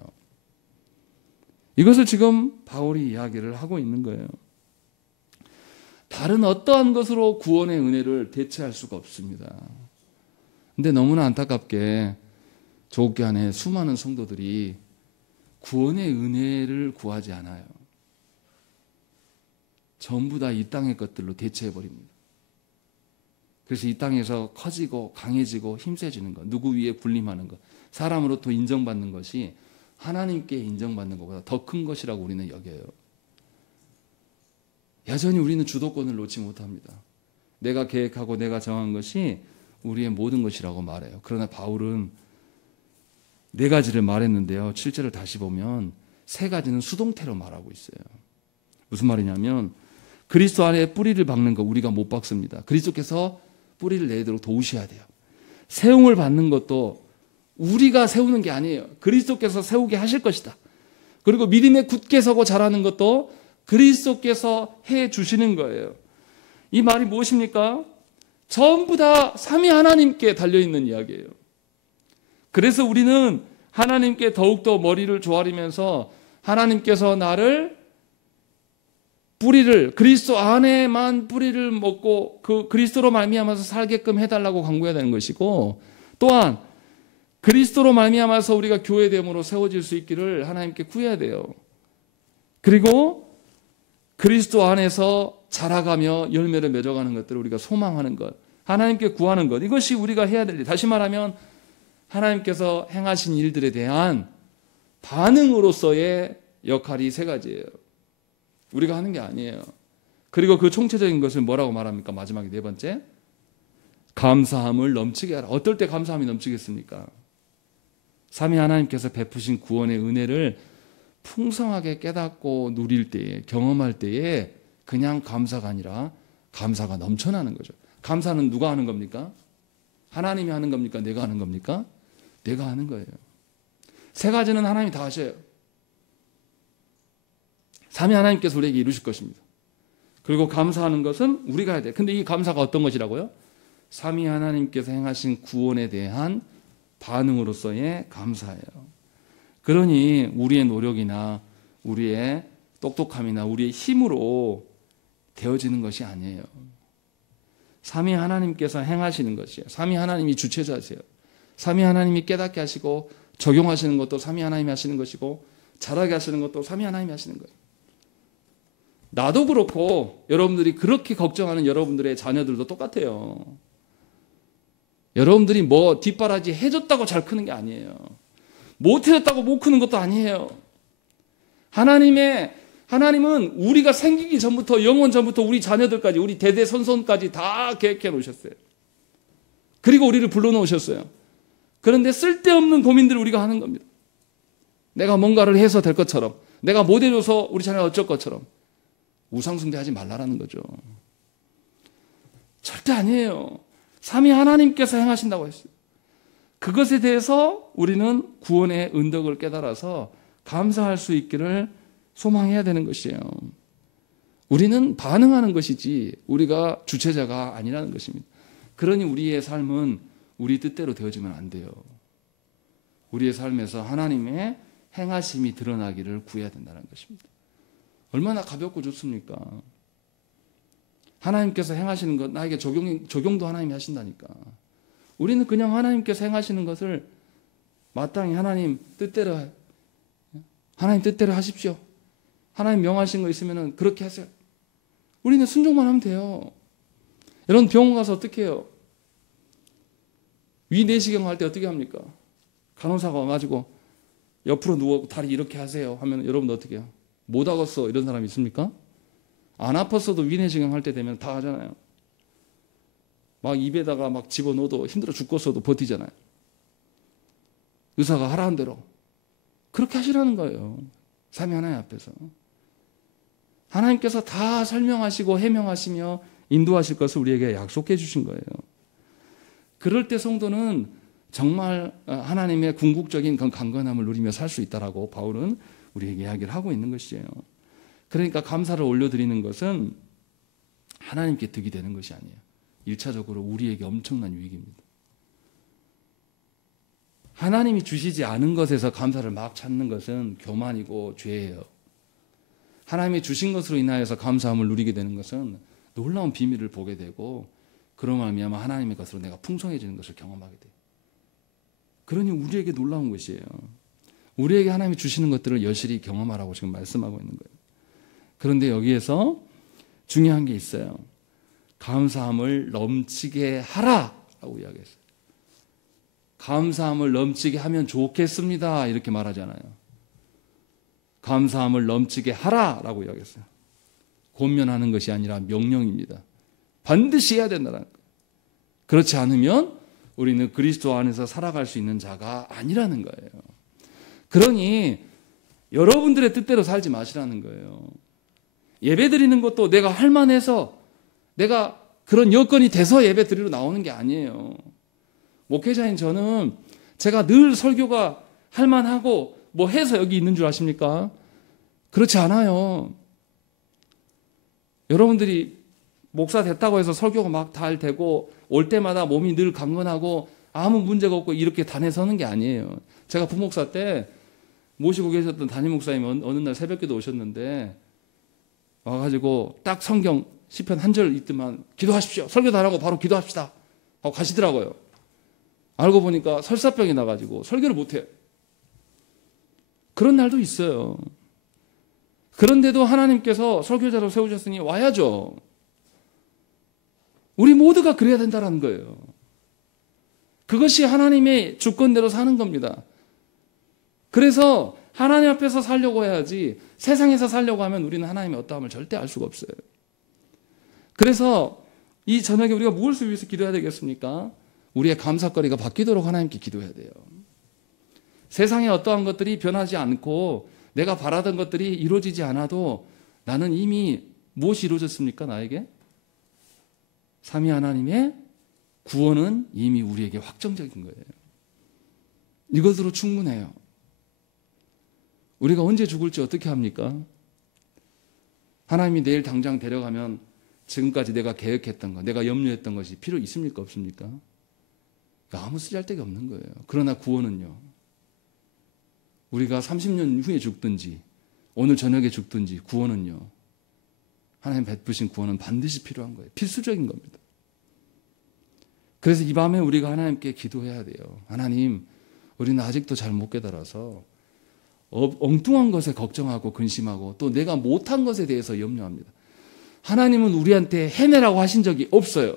이것을 지금 바울이 이야기를 하고 있는 거예요. 다른 어떠한 것으로 구원의 은혜를 대체할 수가 없습니다. 근데 너무나 안타깝게 조국교 안에 수많은 성도들이 구원의 은혜를 구하지 않아요. 전부 다 이 땅의 것들로 대체해버립니다. 그래서 이 땅에서 커지고 강해지고 힘세지는 것, 누구 위에 군림하는 것, 사람으로부터 인정받는 것이 하나님께 인정받는 것보다 더 큰 것이라고 우리는 여겨요. 여전히 우리는 주도권을 놓지 못합니다. 내가 계획하고 내가 정한 것이 우리의 모든 것이라고 말해요. 그러나 바울은 네 가지를 말했는데요, 7절을 다시 보면 세 가지는 수동태로 말하고 있어요. 무슨 말이냐면, 그리스도 안에 뿌리를 박는 거 우리가 못 박습니다. 그리스도께서 뿌리를 내도록 도우셔야 돼요. 세움을 받는 것도 우리가 세우는 게 아니에요. 그리스도께서 세우게 하실 것이다. 그리고 믿음에 굳게 서고 자라는 것도 그리스도께서 해 주시는 거예요. 이 말이 무엇입니까? 전부 다 삼위 하나님께 달려있는 이야기예요. 그래서 우리는 하나님께 더욱더 머리를 조아리면서, 하나님께서 나를 뿌리를, 그리스도 안에만 뿌리를 먹고 그 그리스도로 말미암아서 살게끔 해달라고 간구해야 되는 것이고, 또한 그리스도로 말미암아서 우리가 교회됨으로 세워질 수 있기를 하나님께 구해야 돼요. 그리고 그리스도 안에서 자라가며 열매를 맺어가는 것들을 우리가 소망하는 것, 하나님께 구하는 것, 이것이 우리가 해야 될 일. 다시 말하면 하나님께서 행하신 일들에 대한 반응으로서의 역할이 세 가지예요. 우리가 하는 게 아니에요. 그리고 그 총체적인 것을 뭐라고 말합니까? 마지막에 네 번째, 감사함을 넘치게 하라. 어떨 때 감사함이 넘치겠습니까? 삼위 하나님께서 베푸신 구원의 은혜를 풍성하게 깨닫고 누릴 때에, 경험할 때에 그냥 감사가 아니라 감사가 넘쳐나는 거죠. 감사는 누가 하는 겁니까? 하나님이 하는 겁니까? 내가 하는 겁니까? 내가 하는 거예요. 세 가지는 하나님이 다 하셔요. 삼위 하나님께서 우리에게 이루실 것입니다. 그리고 감사하는 것은 우리가 해야 돼요. 근데 이 감사가 어떤 것이라고요? 삼위 하나님께서 행하신 구원에 대한 반응으로서의 감사예요. 그러니 우리의 노력이나 우리의 똑똑함이나 우리의 힘으로 되어지는 것이 아니에요. 삼위 하나님께서 행하시는 것이에요. 삼위 하나님이 주체자세요. 삼위 하나님이 깨닫게 하시고 적용하시는 것도 삼위 하나님이 하시는 것이고 잘하게 하시는 것도 삼위 하나님이 하시는 거예요. 나도 그렇고 여러분들이 그렇게 걱정하는 여러분들의 자녀들도 똑같아요. 여러분들이 뭐 뒷바라지 해줬다고 잘 크는 게 아니에요. 못 해줬다고 못 크는 것도 아니에요. 하나님은 우리가 생기기 전부터 영원 전부터 우리 자녀들까지 우리 대대손손까지 다 계획해 놓으셨어요. 그리고 우리를 불러놓으셨어요. 그런데 쓸데없는 고민들을 우리가 하는 겁니다. 내가 뭔가를 해서 될 것처럼 내가 못 해줘서 우리 자녀가 어쩔 것처럼 우상숭배하지 말라라는 거죠. 절대 아니에요. 삼위 하나님께서 행하신다고 했어요. 그것에 대해서 우리는 구원의 은덕을 깨달아서 감사할 수 있기를 소망해야 되는 것이에요. 우리는 반응하는 것이지 우리가 주체자가 아니라는 것입니다. 그러니 우리의 삶은 우리 뜻대로 되어지면 안 돼요. 우리의 삶에서 하나님의 행하심이 드러나기를 구해야 된다는 것입니다. 얼마나 가볍고 좋습니까? 하나님께서 행하시는 것 나에게 적용도 하나님이 하신다니까. 우리는 그냥 하나님께서 행하시는 것을 마땅히 하나님 뜻대로 하십시오. 하나님 명하신 거 있으면 그렇게 하세요. 우리는 순종만 하면 돼요. 여러분 병원 가서 어떻게 해요? 위 내시경 할 때 어떻게 합니까? 간호사가 와가지고 옆으로 누워 다리 이렇게 하세요 하면 여러분 어떻게 해요? 못 하겠어 이런 사람 있습니까? 안 아팠어도 위 내시경 할 때 되면 다 하잖아요. 막 입에다가 막 집어넣어도 힘들어 죽겠어도 버티잖아요. 의사가 하라는 대로 그렇게 하시라는 거예요. 삼위 하나님 앞에서. 하나님께서 다 설명하시고 해명하시며 인도하실 것을 우리에게 약속해 주신 거예요. 그럴 때 성도는 정말 하나님의 궁극적인 강건함을 누리며 살 수 있다라고 바울은 우리에게 이야기를 하고 있는 것이에요. 그러니까 감사를 올려드리는 것은 하나님께 득이 되는 것이 아니에요. 1차적으로 우리에게 엄청난 유익입니다. 하나님이 주시지 않은 것에서 감사를 막 찾는 것은 교만이고 죄예요. 하나님이 주신 것으로 인하여서 감사함을 누리게 되는 것은 놀라운 비밀을 보게 되고 그로 말미암아 하나님의 것으로 내가 풍성해지는 것을 경험하게 돼요. 그러니 우리에게 놀라운 것이에요. 우리에게 하나님이 주시는 것들을 여실히 경험하라고 지금 말씀하고 있는 거예요. 그런데 여기에서 중요한 게 있어요. 감사함을 넘치게 하라라고 이야기했어요. 감사함을 넘치게 하면 좋겠습니다 이렇게 말하잖아요. 감사함을 넘치게 하라라고 이야기했어요. 권면하는 것이 아니라 명령입니다. 반드시 해야 된다는 거예요. 그렇지 않으면 우리는 그리스도 안에서 살아갈 수 있는 자가 아니라는 거예요. 그러니 여러분들의 뜻대로 살지 마시라는 거예요. 예배 드리는 것도 내가 할 만해서 내가 그런 여건이 돼서 예배 드리러 나오는 게 아니에요. 목회자인 저는 제가 늘 설교가 할 만하고 뭐 해서 여기 있는 줄 아십니까? 그렇지 않아요. 여러분들이 목사 됐다고 해서 설교가 막 잘 되고 올 때마다 몸이 늘 강건하고 아무 문제가 없고 이렇게 단에 서는 게 아니에요. 제가 부목사 때 모시고 계셨던 담임 목사님이 어느 날 새벽기도 오셨는데 와가지고 딱 성경 시편 한 절 있더만 기도하십시오. 설교도 안 하고 바로 기도합시다 하고 가시더라고요. 알고 보니까 설사병이 나가지고 설교를 못해요. 그런 날도 있어요. 그런데도 하나님께서 설교자로 세우셨으니 와야죠. 우리 모두가 그래야 된다는 거예요. 그것이 하나님의 주권대로 사는 겁니다. 그래서 하나님 앞에서 살려고 해야지 세상에서 살려고 하면 우리는 하나님의 어떠함을 절대 알 수가 없어요. 그래서 이 저녁에 우리가 무엇을 위해서 기도해야 되겠습니까? 우리의 감사거리가 바뀌도록 하나님께 기도해야 돼요. 세상에 어떠한 것들이 변하지 않고 내가 바라던 것들이 이루어지지 않아도 나는 이미 무엇이 이루어졌습니까? 나에게? 삼위 하나님의 구원은 이미 우리에게 확정적인 거예요. 이것으로 충분해요. 우리가 언제 죽을지 어떻게 합니까? 하나님이 내일 당장 데려가면 지금까지 내가 계획했던 것, 내가 염려했던 것이 필요 있습니까? 없습니까? 아무 쓰잘데기 없는 거예요. 그러나 구원은요. 우리가 30년 후에 죽든지 오늘 저녁에 죽든지 구원은요. 하나님 베푸신 구원은 반드시 필요한 거예요. 필수적인 겁니다. 그래서 이 밤에 우리가 하나님께 기도해야 돼요. 하나님, 우리는 아직도 잘 못 깨달아서 엉뚱한 것에 걱정하고 근심하고 또 내가 못한 것에 대해서 염려합니다. 하나님은 우리한테 해내라고 하신 적이 없어요.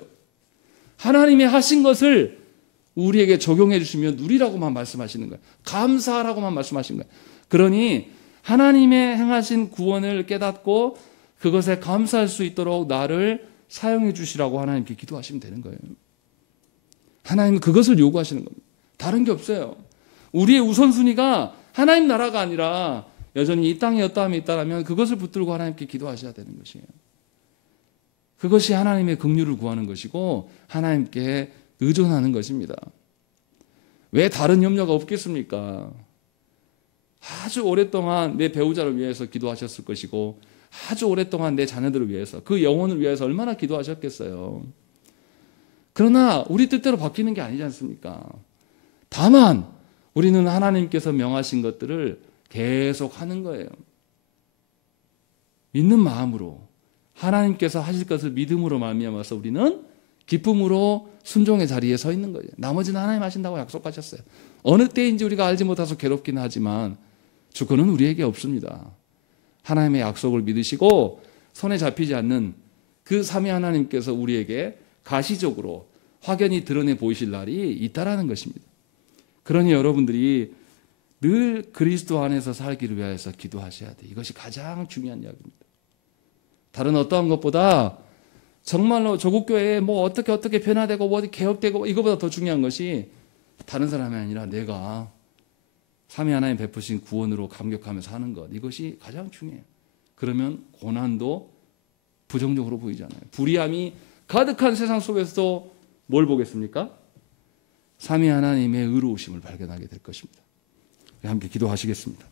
하나님이 하신 것을 우리에게 적용해 주시면 누리라고만 말씀하시는 거예요. 감사하라고만 말씀하시는 거예요. 그러니 하나님의 행하신 구원을 깨닫고 그것에 감사할 수 있도록 나를 사용해 주시라고 하나님께 기도하시면 되는 거예요. 하나님은 그것을 요구하시는 겁니다. 다른 게 없어요. 우리의 우선순위가 하나님 나라가 아니라 여전히 이 땅에 어떠함이 있다면 그것을 붙들고 하나님께 기도하셔야 되는 것이에요. 그것이 하나님의 긍휼을 구하는 것이고 하나님께 의존하는 것입니다. 왜 다른 염려가 없겠습니까? 아주 오랫동안 내 배우자를 위해서 기도하셨을 것이고 아주 오랫동안 내 자녀들을 위해서 그 영혼을 위해서 얼마나 기도하셨겠어요. 그러나 우리 뜻대로 바뀌는 게 아니지 않습니까? 다만 우리는 하나님께서 명하신 것들을 계속 하는 거예요. 믿는 마음으로 하나님께서 하실 것을 믿음으로 말미암아서 우리는 기쁨으로 순종의 자리에 서 있는 거예요. 나머지는 하나님 하신다고 약속하셨어요. 어느 때인지 우리가 알지 못해서 괴롭기는 하지만 주권은 우리에게 없습니다. 하나님의 약속을 믿으시고 손에 잡히지 않는 그 삼위 하나님께서 우리에게 가시적으로 확연히 드러내 보이실 날이 있다라는 것입니다. 그러니 여러분들이 늘 그리스도 안에서 살기를 위해서 기도하셔야 돼요. 이것이 가장 중요한 이야기입니다. 다른 어떠한 것보다 정말로 조국교회에 뭐 어떻게 변화되고 뭐 개혁되고 이거보다 더 중요한 것이 다른 사람이 아니라 내가 삼위 하나님 베푸신 구원으로 감격하면서 하는 것, 이것이 가장 중요해요. 그러면 고난도 부정적으로 보이잖아요. 불의함이 가득한 세상 속에서도 뭘 보겠습니까? 삼위 하나님의 의로우심을 발견하게 될 것입니다. 함께 기도하시겠습니다.